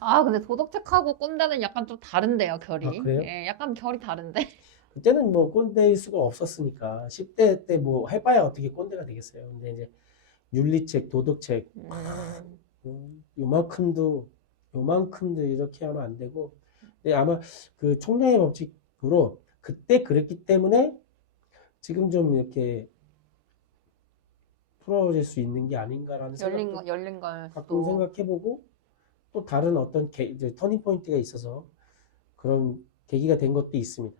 아, 근데 도덕책하고 꼰대는 약간 좀 다른데요, 아, 결이. 그래요? 예, 약간 결이 다른데. 그때는 뭐 꼰대일 수가 없었으니까 10대 때 뭐 해봐야 어떻게 꼰대가 되겠어요. 근데 이제 윤리책, 도덕책 요만큼도 이렇게 하면 안 되고 근데 아마 그 총량의 법칙으로 그때 그랬기 때문에 지금 좀 이렇게 풀어질 수 있는 게 아닌가라는 생각도 열린 걸 가끔 수도. 생각해보고 또 다른 어떤 이제 터닝 포인트가 있어서 그런 계기가 된 것도 있습니다.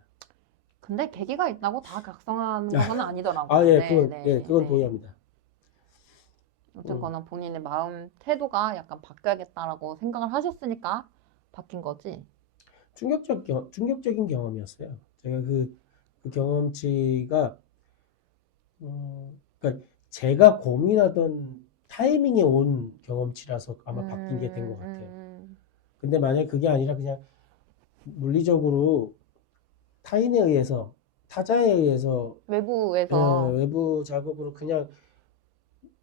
근데 계기가 있다고 다 각성하는 건 아니더라고요. 아, 예, 네, 네, 그건 네. 동의합니다. 어쨌거나 본인의 마음 태도가 약간 바뀌어야겠다라고 생각을 하셨으니까 바뀐 거지. 충격적인 경험이었어요. 제가 그 경험치가, 그러니까 제가 고민하던 타이밍에 온 경험치라서 아마 바뀐 게 된 것 같아요. 근데 만약에 그게 아니라 그냥 물리적으로 타인에 의해서, 타자에 의해서, 외부에서. 외부 작업으로 그냥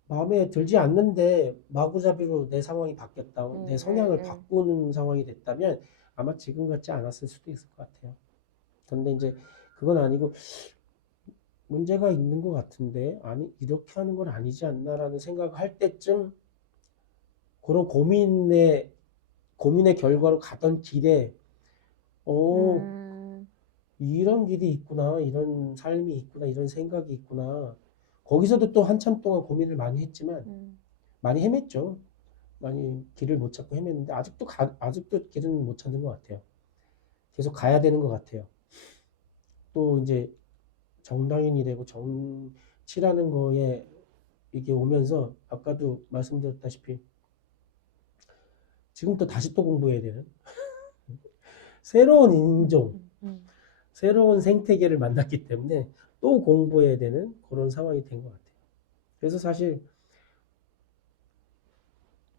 마음에 들지 않는데 마구잡이로 내 상황이 바뀌었다, 내 성향을 바꾸는 상황이 됐다면 아마 지금 같지 않았을 수도 있을 것 같아요. 근데 이제 그건 아니고 문제가 있는 것 같은데 아니 이렇게 하는 건 아니지 않나라는 생각을 할 때쯤 그런 고민의 결과로 가던 길에 어 이런 길이 있구나, 이런 삶이 있구나, 이런 생각이 있구나. 거기서도 또 한참 동안 고민을 많이 했지만 많이 헤맸죠. 많이 길을 못 찾고 헤맸는데 아직도 길은 못 찾는 것 같아요. 계속 가야 되는 것 같아요. 또 이제 정당인이 되고 정치라는 거에 이게 오면서 아까도 말씀드렸다시피 지금 또 다시 또 공부해야 되는 새로운 인종, 새로운 생태계를 만났기 때문에 또 공부해야 되는 그런 상황이 된 것 같아요. 그래서 사실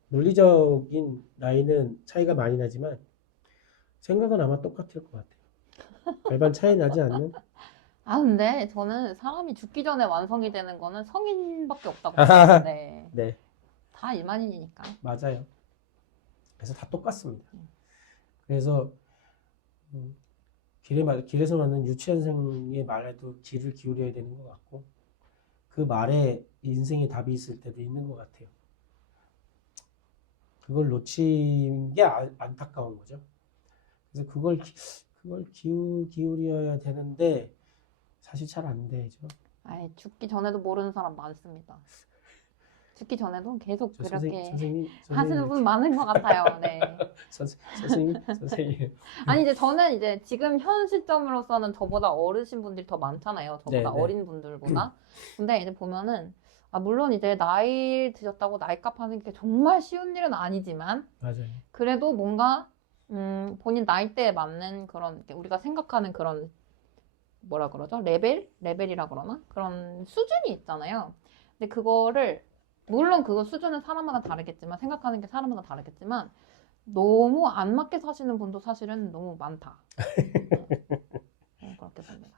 물리적인 나이는 차이가 많이 나지만 생각은 아마 똑같을 것 같아요. 별반 차이 나지 않는? 아, 근데 저는 사람이 죽기 전에 완성이 되는 거는 성인밖에 없다고 생각하는데 네, 다 일반인이니까. 맞아요. 그래서 다 똑같습니다. 그래서 길에서 만난 유치원생의 말에도 귀를 기울여야 되는 것 같고 그 말에 인생의 답이 있을 때도 있는 것 같아요. 그걸 놓친 게 안타까운 거죠. 그래서 그걸 기울여야 되는데 사실 잘 안 되죠. 아이, 죽기 전에도 모르는 사람 많습니다. 죽기 전에도 계속 그렇게 선생님 하시는 분 많은 것 같아요. 네. 선생님. 아니, 이제 저는 이제 지금 현 시점으로서는 저보다 어르신 분들이 더 많잖아요. 저보다 네, 네. 어린 분들보다. 근데 이제 보면은, 아, 물론 이제 나이 드셨다고 나이값 하는 게 정말 쉬운 일은 아니지만, 맞아요. 그래도 뭔가, 본인 나이대에 맞는 그런, 이렇게 우리가 생각하는 그런, 뭐라 그러죠? 레벨이라 그러나? 그런 수준이 있잖아요. 근데 그거를, 물론 그거 수준은 사람마다 다르겠지만, 생각하는 게 사람마다 다르겠지만, 너무 안 맞게 사시는 분도 사실은 너무 많다. 그렇게 봅니다.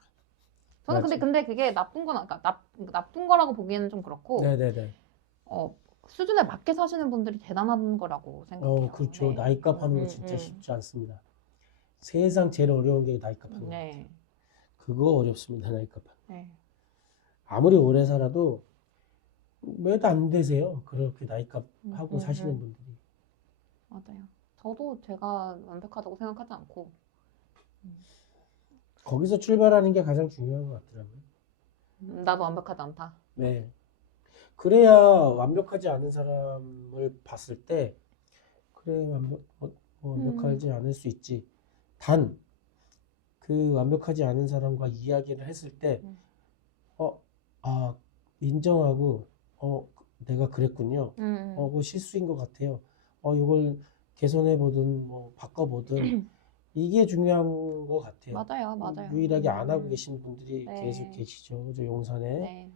저는 근데 그게 나쁜 건, 그러니까 나쁜 거라고 보기에는 좀 그렇고, 네네네. 수준에 맞게 사시는 분들이 대단한 거라고 생각해요. 그렇죠. 네. 나이값 하는 거 진짜 쉽지 않습니다. 세상 제일 어려운 게 나이값 하는 거. 네. 그거 어렵습니다. 나이값 하는 거. 네. 아무리 오래 살아도 몇 안 되세요. 그렇게 나이값 하고 사시는 분들이. 맞아요. 저도 제가 완벽하다고 생각하지 않고. 거기서 출발하는 게 가장 중요한 것 같더라고요. 나도 완벽하지 않다. 네. 그래야 완벽하지 않은 사람을 봤을 때 그래 완벽하지 않을 수 있지. 단 그 완벽하지 않은 사람과 이야기를 했을 때 인정하고 내가 그랬군요. 그거 실수인 것 같아요. 이걸 개선해 보든 뭐 바꿔 보든 이게 중요한 것 같아요. 맞아요, 맞아요. 유일하게 안 하고 계신 분들이 네. 계속 계시죠. 저 용산에. 네.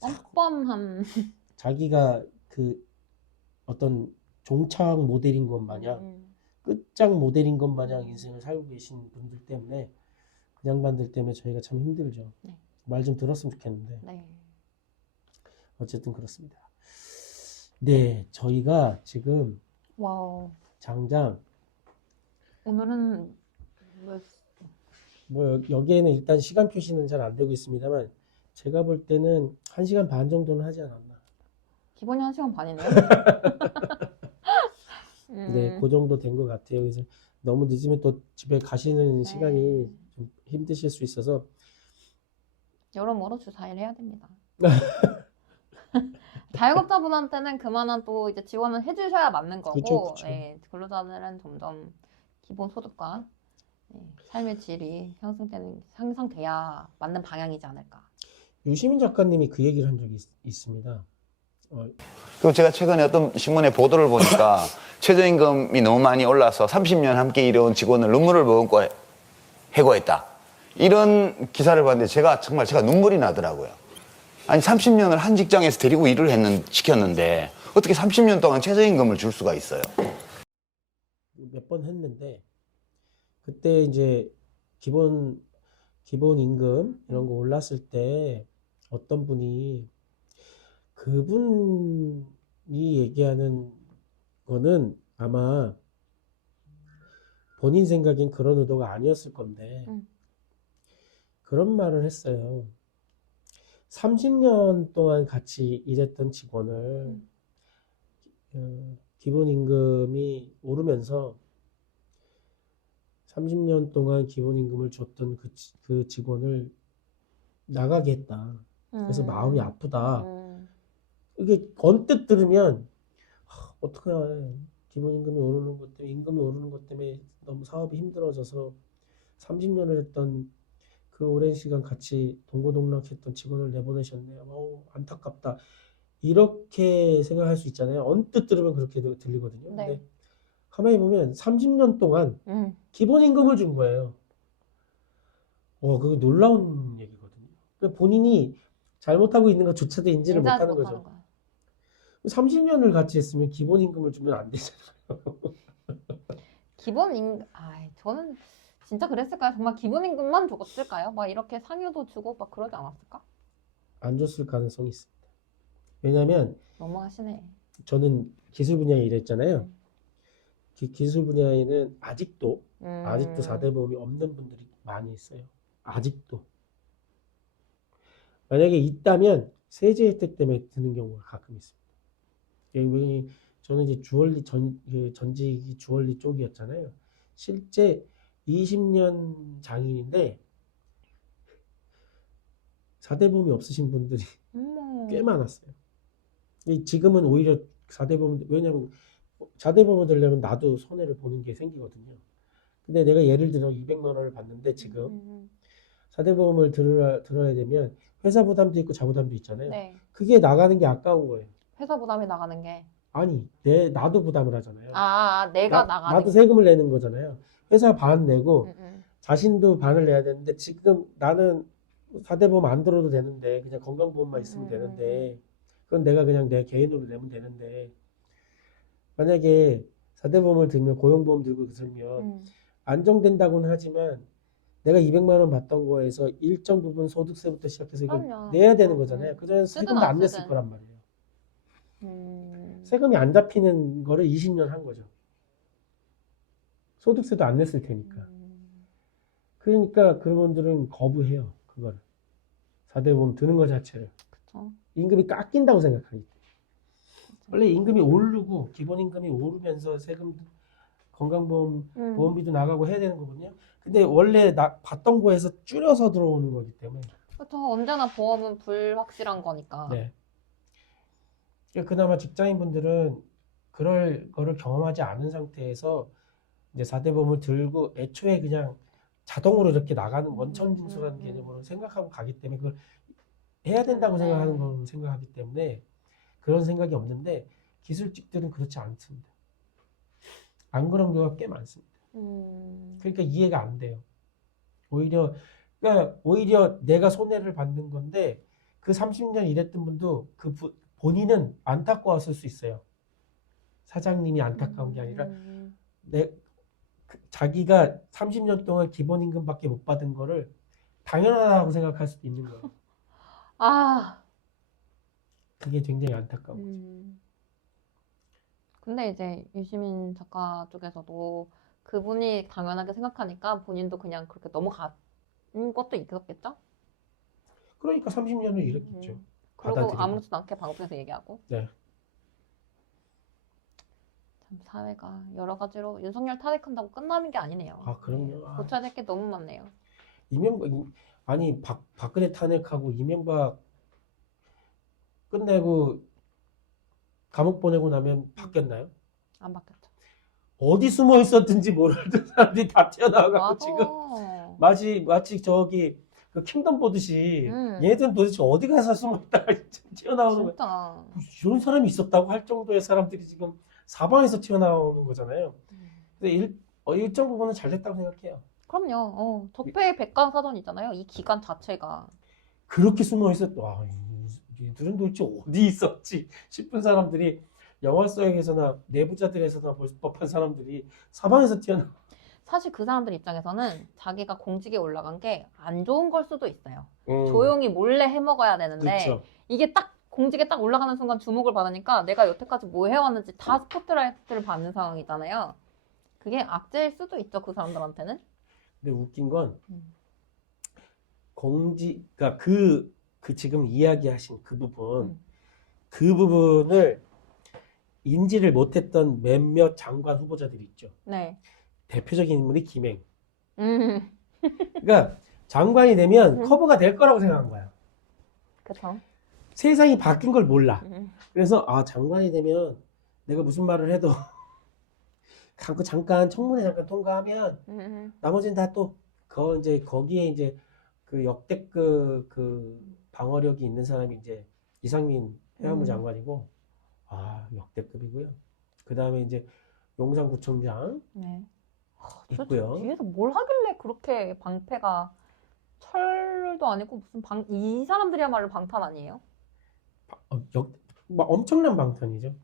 뻔뻔함. 자기가 그 어떤 종착 모델인 것 마냥 끝장 모델인 것 마냥 인생을 살고 계신 분들 때문에 그 양반들 때문에 저희가 참 힘들죠. 네. 말 좀 들었으면 좋겠는데 네. 어쨌든 그렇습니다. 네, 저희가 지금 와우. 장장 오늘은 뭐 여기에는 일단 시간 표시는 잘 안 되고 있습니다만 제가 볼 때는 1시간 반 정도는 하지 않았나. 기본이 1시간 반이네요. 네, 그 정도 된 것 같아요. 그래서 너무 늦으면 또 집에 가시는 네. 시간이 좀 힘드실 수 있어서 여러모로 주사일 해야 됩니다. 자영업자분한테는 그만한 또 이제 지원을 해주셔야 맞는 거고, 그쵸. 네, 근로자들은 점점 기본 소득과 삶의 질이 향상돼야 맞는 방향이지 않을까. 유시민 작가님이 그 얘기를 한 적이 있습니다. 그리고 제가 최근에 어떤 신문에 보도를 보니까 최저임금이 너무 많이 올라서 30년 함께 일해온 직원을 눈물을 머금고 해고했다. 이런 기사를 봤는데 제가 눈물이 나더라고요. 아니 30년을 한 직장에서 데리고 일을 시켰는데 어떻게 30년 동안 최저임금을 줄 수가 있어요? 몇 번 했는데 그때 이제 기본 임금 이런 거 올랐을 때 어떤 분이 그분이 얘기하는 거는 아마 본인 생각엔 그런 의도가 아니었을 건데 그런 말을 했어요. 30년 동안 같이 일했던 직원을 기본 임금이 오르면서 30년 동안 기본 임금을 줬던 그 직원을 나가게 했다. 그래서 마음이 아프다. 이게 언뜻 들으면 어떡해. 기본 임금이 오르는 것 때문에 임금이 오르는 것 때문에 너무 사업이 힘들어져서 30년을 했던 그 오랜 시간 같이 동고동락했던 직원을 내보내셨네. 안타깝다. 이렇게 생각할 수 있잖아요. 언뜻 들으면 그렇게 들리거든요. 네. 근데 가만히 보면 30년 동안 기본 임금을 준 거예요. 그거 놀라운 얘기거든요. 그러니까 본인이 잘못하고 있는 것조차도 인지를 못하는 거죠. 30년을 같이 했으면 기본 임금을 주면 안 되잖아요. 기본 임금, 저는 진짜 그랬을까요? 정말 기본 임금만 줬을까요? 막 이렇게 상여도 주고 막 그러지 않았을까? 안 줬을 가능성이 있습니다. 왜냐하면 너무하시네. 저는 기술 분야에 일했잖아요. 기술 분야에는 아직도 4대 보험이 없는 분들이 많이 있어요. 아직도. 만약에 있다면 세제 혜택 때문에 드는 경우가 가끔 있습니다. 저는 이제 전직이 주얼리 쪽이었잖아요. 실제 20년 장인인데 4대 보험이 없으신 분들이 꽤 많았어요. 지금은 오히려 4대 보험, 왜냐면 4대 보험을 들려면 나도 손해를 보는 게 생기거든요. 근데 내가 예를 들어 200만 원을 받는데 지금 4대 보험을 들어야 되면 회사 부담도 있고 자부담도 있잖아요. 네. 그게 나가는 게 아까운 거예요. 회사 부담이 나가는 게. 아니, 나도 부담을 하잖아요. 내가 나가는 나도 게. 세금을 내는 거잖아요. 회사 반 내고 자신도 반을 내야 되는데 지금 나는 4대 보험 안 들어도 되는데 그냥 건강보험만 있으면 되는데 그건 내가 그냥 내 개인으로 내면 되는데 만약에 4대 보험을 들면 고용보험 들고 들면 안정된다고는 하지만 내가 200만 원 받던 거에서 일정 부분 소득세부터 시작해서 이걸 그럼요. 내야 되는 거잖아요. 그전에 쓰든 세금도 안 안 냈을 쓰든. 거란 말이에요. 음. 세금이 안 잡히는 거를 20년 한 거죠. 소득세도 안 냈을 테니까. 그러니까 그런 분들은 거부해요. 그걸. 4대 보험 드는 것 자체를. 그쵸. 임금이 깎인다고 생각하기 때문에. 원래 임금이 오르고 기본 임금이 오르면서 세금 건강보험 보험비도 나가고 해야 되는 거거든요. 근데 원래 받던 거에서 줄여서 들어오는 거기 때문에. 그렇죠. 언제나 보험은 불확실한 거니까. 네. 그러니까 그나마 직장인분들은 그럴 거를 경험하지 않은 상태에서 이제 4대범을 들고 애초에 그냥 자동으로 이렇게 나가는 원천 징수라는 개념으로 생각하고 가기 때문에 그걸 해야 된다고 생각하는 건 생각하기 때문에 그런 생각이 없는데 기술직들은 그렇지 않습니다. 안 그런 경우가 꽤 많습니다. 그러니까 이해가 안 돼요. 그러니까 오히려 내가 손해를 받는 건데 그 30년 일했던 분도 본인은 안타까웠을 수 있어요. 사장님이 안타까운 게 아니라 자기가 30년 동안 기본임금밖에 못 받은 거를 당연하다고 생각할 수도 있는 거예요. 아, 그게 굉장히 안타까운 거죠. 근데 이제 유시민 작가 쪽에서도 그분이 당연하게 생각하니까 본인도 그냥 그렇게 넘어간 것도 있었겠죠? 그러니까 30년을 일했겠죠. 그리고 받아들이고. 아무렇지도 않게 방송에서 얘기하고. 네. 참 사회가 여러 가지로 윤석열 탄핵한다고 끝나는 게 아니네요. 아, 그럼요. 아, 고쳐야 될 게 너무 많네요. 아니 박근혜 탄핵하고 이명박 끝내고 감옥 보내고 나면 바뀌었나요? 안 바뀌었죠. 어디 숨어 있었든지 모르던 사람들이 다 튀어나와갖고 맞아. 지금 마치 저기 그 킹덤 보듯이 얘들은 도대체 어디 가서 숨어 있다가 튀어나오는 거야. 진짜. 이런 사람이 있었다고 할 정도의 사람들이 지금 사방에서 튀어나오는 거잖아요. 그래서 일정 부분은 잘 됐다고 생각해요. 그럼요. 적폐의 백과사전 있잖아요. 이 기간 자체가. 그렇게 숨어 있었, 와, 이들은 도대체 어디 있었지 싶은 사람들이 영화 속에서나 내부자들에서나 볼 법한 사람들이 사방에서 튀어나와. 사실 그 사람들 입장에서는 자기가 공직에 올라간 게 안 좋은 걸 수도 있어요. 조용히 몰래 해먹어야 되는데 그렇죠. 이게 딱 공직에 딱 올라가는 순간 주목을 받으니까 내가 여태까지 뭐 해왔는지 다 스포트라이트를 받는 상황이잖아요. 그게 악재일 수도 있죠, 그 사람들한테는. 근데 웃긴 건 그러니까 그 지금 이야기하신 그 부분, 그 부분을 인지를 못했던 몇몇 장관 후보자들이 있죠. 네. 대표적인 인물이 김행. 그러니까 장관이 되면 커버가 될 거라고 생각한 거야. 그쵸. 세상이 바뀐 걸 몰라. 그래서 장관이 되면 내가 무슨 말을 해도 잠깐 청문회 잠깐 통과하면 나머지는 다 또 거기에 이제 그 역대급 그 방어력이 있는 사람이 이제 이상민 해안부 장관이고 역대급이고요. 그 다음에 이제 용산구청장 네. 있고요. 뒤에서 뭘 하길래 그렇게 방패가 철도 아니고 무슨 이 사람들이야말로 방탄 아니에요? 막 엄청난 방탄이죠.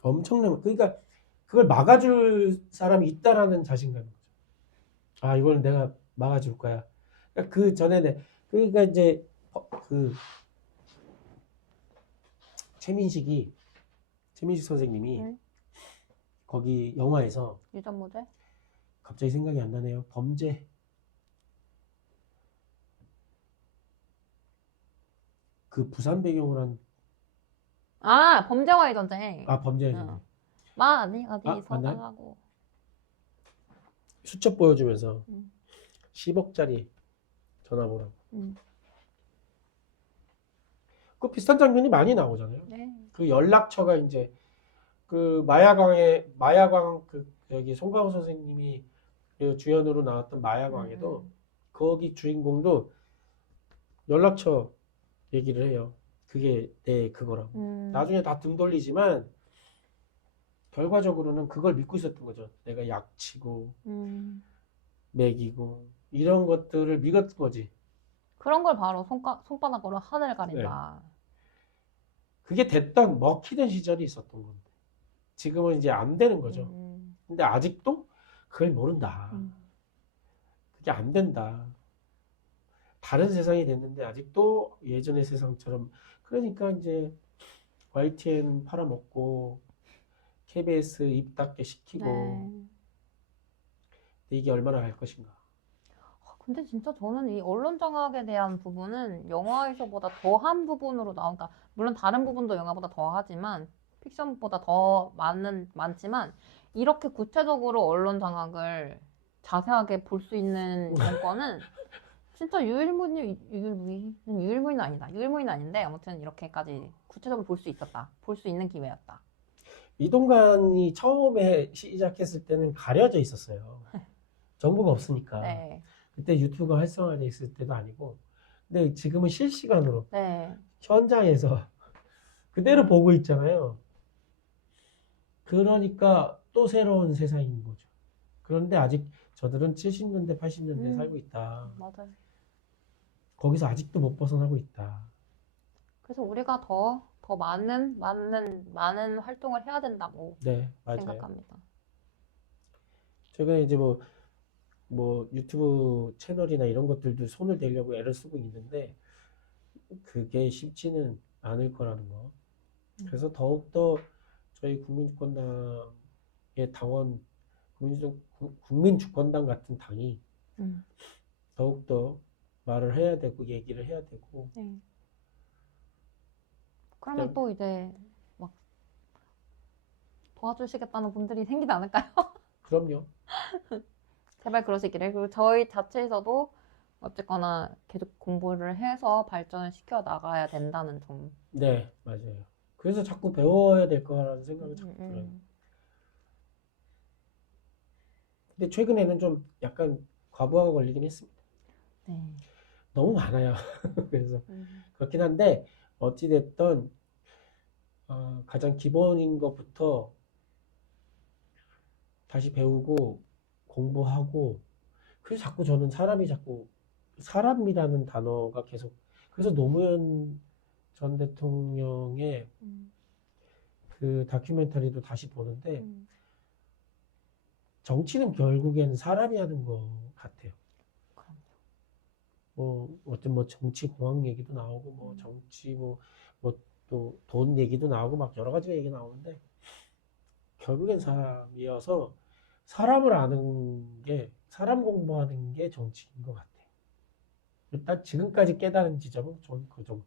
그러니까 그걸 막아줄 사람이 있다라는 자신감인 거죠. 이걸 내가 막아줄 거야. 그러니까 그 전에 그러니까 이제 그 최민식 선생님이 거기 영화에서 유전무죄? 갑자기 생각이 안 나네요. 범죄 그 부산 배경으로 한 범죄와의 전쟁. 범죄 많이 어디서 맞나요? 당하고. 수첩 보여주면서 10억짜리 전화번호. 그 비슷한 장면이 많이 나오잖아요. 네. 그 연락처가 이제 그 마야광 그 여기 송강호 선생님이 그 주연으로 나왔던 마야광에도 거기 주인공도 연락처 얘기를 해요. 그게 내 그거라고. 나중에 다 등 돌리지만 결과적으로는 그걸 믿고 있었던 거죠. 내가 약치고 먹이고 이런 것들을 믿었던 거지. 그런 걸 바로 손바닥으로 하늘을 가린다. 그게 먹히던 시절이 있었던 건데 지금은 이제 안 되는 거죠. 근데 아직도 그걸 모른다. 그게 안 된다. 다른 세상이 됐는데 아직도 예전의 세상처럼. 그러니까 이제 YTN 팔아먹고 KBS 입 닫게 시키고. 네. 이게 얼마나 갈 것인가. 근데 진짜 저는 이 언론 장악에 대한 부분은 영화에서보다 더한 부분으로 나온다. 물론 다른 부분도 영화보다 더하지만 픽션보다 더 많지만 이렇게 구체적으로 언론 장악을 자세하게 볼 수 있는 정권은 진짜 유일무이는 아니다. 유일무이는 아닌데 아무튼 이렇게까지 구체적으로 볼 수 있었다. 볼 수 있는 기회였다. 이동관이 처음에 시작했을 때는 가려져 있었어요. 정보가 없으니까. 네, 그때 유튜브가 활성화돼 있을 때도 아니고. 근데 지금은 실시간으로 네, 현장에서 그대로 보고 있잖아요. 그러니까 또 새로운 세상인 거죠. 그런데 아직 저들은 70년대, 80년대에 살고 있다. 맞아요. 거기서 아직도 못 벗어나고 있다. 그래서 우리가 더 많은 활동을 해야 된다고 네, 맞아요. 생각합니다. 최근에 이제 뭐 유튜브 채널이나 이런 것들도 손을 대려고 애를 쓰고 있는데 그게 쉽지는 않을 거라는 거. 그래서 더욱더 저희 국민주권당의 당원, 국민주권당 같은 당이 더욱더 말을 해야 되고 얘기를 해야 되고. 네. 그러면 또 이제 막 도와주시겠다는 분들이 생기지 않을까요? 그럼요. 제발 그러시기를. 그리고 저희 자체에서도 어쨌거나 계속 공부를 해서 발전을 시켜 나가야 된다는 점. 네, 맞아요. 그래서 자꾸 배워야 될 거라는 생각이 자꾸 들어요. 근데 최근에는 좀 약간 과부하가 걸리긴 했습니다. 네. 너무 많아요. 그래서 그렇긴 한데 어찌됐든 가장 기본인 것부터 다시 배우고 공부하고. 그래서 자꾸 저는 사람이라는 단어가 계속, 그래서 노무현 전 대통령의 그 다큐멘터리도 다시 보는데 정치는 결국에는 사람이 하는 것 같아요. 어떤 정치 공학 얘기도 나오고 정치 또 돈 얘기도 나오고 막 여러 가지 얘기 나오는데 결국엔 사람이어서 사람을 아는 게, 사람 공부하는 게 정치인 것 같아요. 일단 지금까지 깨달은 지점은 저는 그 정도.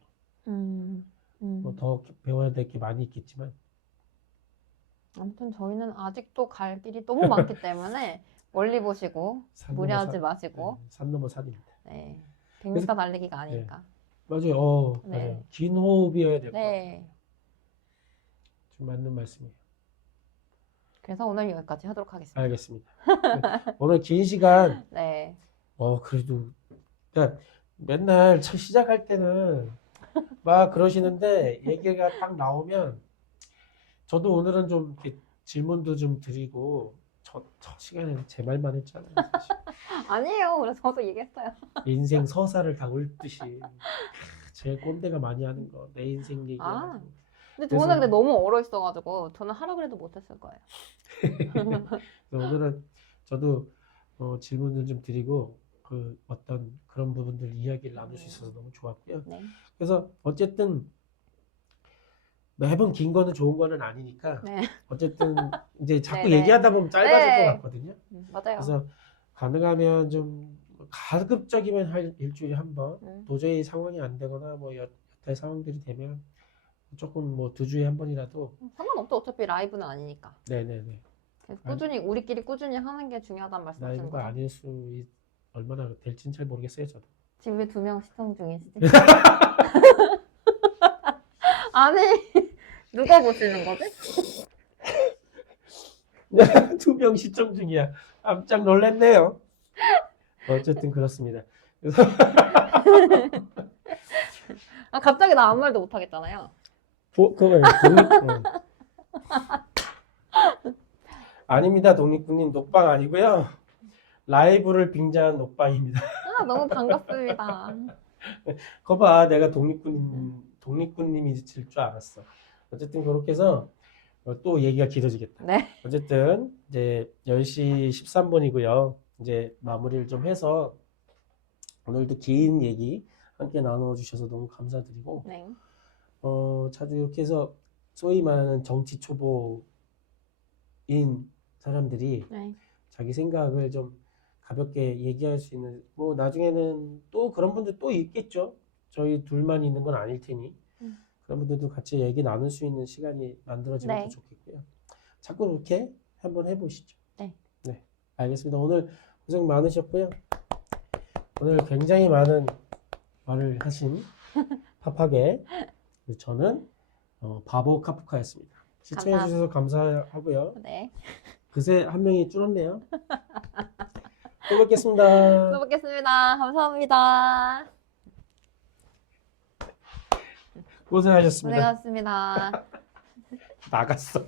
더 배워야 될 게 많이 있겠지만. 아무튼 저희는 아직도 갈 길이 너무 많기 때문에 멀리 보시고 무리하지 마시고. 네, 산 넘어 산입니다. 네. 100m 달리기가 아니니까. 맞아요. 네. 맞아요. 긴 호흡이어야 될 것 같아요. 네. 좀 맞는 말씀이에요. 그래서 오늘 여기까지 하도록 하겠습니다. 알겠습니다. 오늘 긴 시간, 네. 그래도, 그러니까 맨날 첫 시작할 때는 막 그러시는데 얘기가 딱 나오면 저도 오늘은 좀 이렇게 질문도 좀 드리고 첫 시간에는 제 말만 했잖아요. 사실. 아니에요. 그래서 저도 얘기했어요. 인생 서사를 다 읊듯이 제일 꼰대가 많이 하는 거, 내 인생 얘기하고. 근데 그래서- 저는 근데 너무 얼어 있어가지고 저는 하라 그래도 못했을 거예요. 그래서 오늘은 저도 질문을 좀 드리고 어떤 그런 부분들 이야기를 나눌 수 있어서 너무 좋았고요. 네. 그래서 어쨌든 매번 긴 거는 좋은 거는 아니니까 네. 어쨌든 이제 자꾸 네네. 얘기하다 보면 짧아질 네. 것 같거든요. 맞아요. 그래서 가능하면 좀 가급적이면 일주일에 한 번, 도저히 상황이 안 되거나 여타의 상황들이 되면 조금 2주에 한 번이라도. 상관없죠. 어차피 라이브는 아니니까. 네네네. 그래서 우리끼리 꾸준히 하는 게 중요하다는 말씀하시는 라이브가 거죠? 아닐 수 얼마나 될지는 잘 모르겠어요, 저도. 지금 왜 2명 시청 중이시지? 아니 누가 보시는 거지? 2명 시청 중이야. 깜짝 놀랐네요. 어쨌든 그렇습니다. 그래서 갑자기 나 아무 말도 못 하겠잖아요. 아닙니다, 독립군님. 녹방 아니고요. 라이브를 빙자한 녹방입니다. 너무 반갑습니다. 거봐, 내가 독립군님이 질 줄 알았어. 어쨌든 그렇게 해서 또 얘기가 길어지겠다. 네. 어쨌든 이제 10시 13분이고요. 이제 마무리를 좀 해서 오늘도 긴 얘기 함께 나눠주셔서 너무 감사드리고, 네. 자주 이렇게 해서 소위 말하는 정치 초보인 사람들이 네. 자기 생각을 좀 가볍게 얘기할 수 있는, 나중에는 또 그런 분들 또 있겠죠. 저희 둘만 있는 건 아닐 테니. 그런 분들도 같이 얘기 나눌 수 있는 시간이 만들어지면 네. 더 좋겠고요. 자꾸 이렇게 한번 해보시죠. 네. 네. 알겠습니다. 오늘 고생 많으셨고요. 오늘 굉장히 많은 말을 하신 팝하게 저는 바보 카프카였습니다. 시청해주셔서 감사하고요. 네. 그새 한 명이 줄었네요. 또 뵙겠습니다. 또 뵙겠습니다. 감사합니다. 고생하셨습니다. 고생하셨습니다. 나갔어.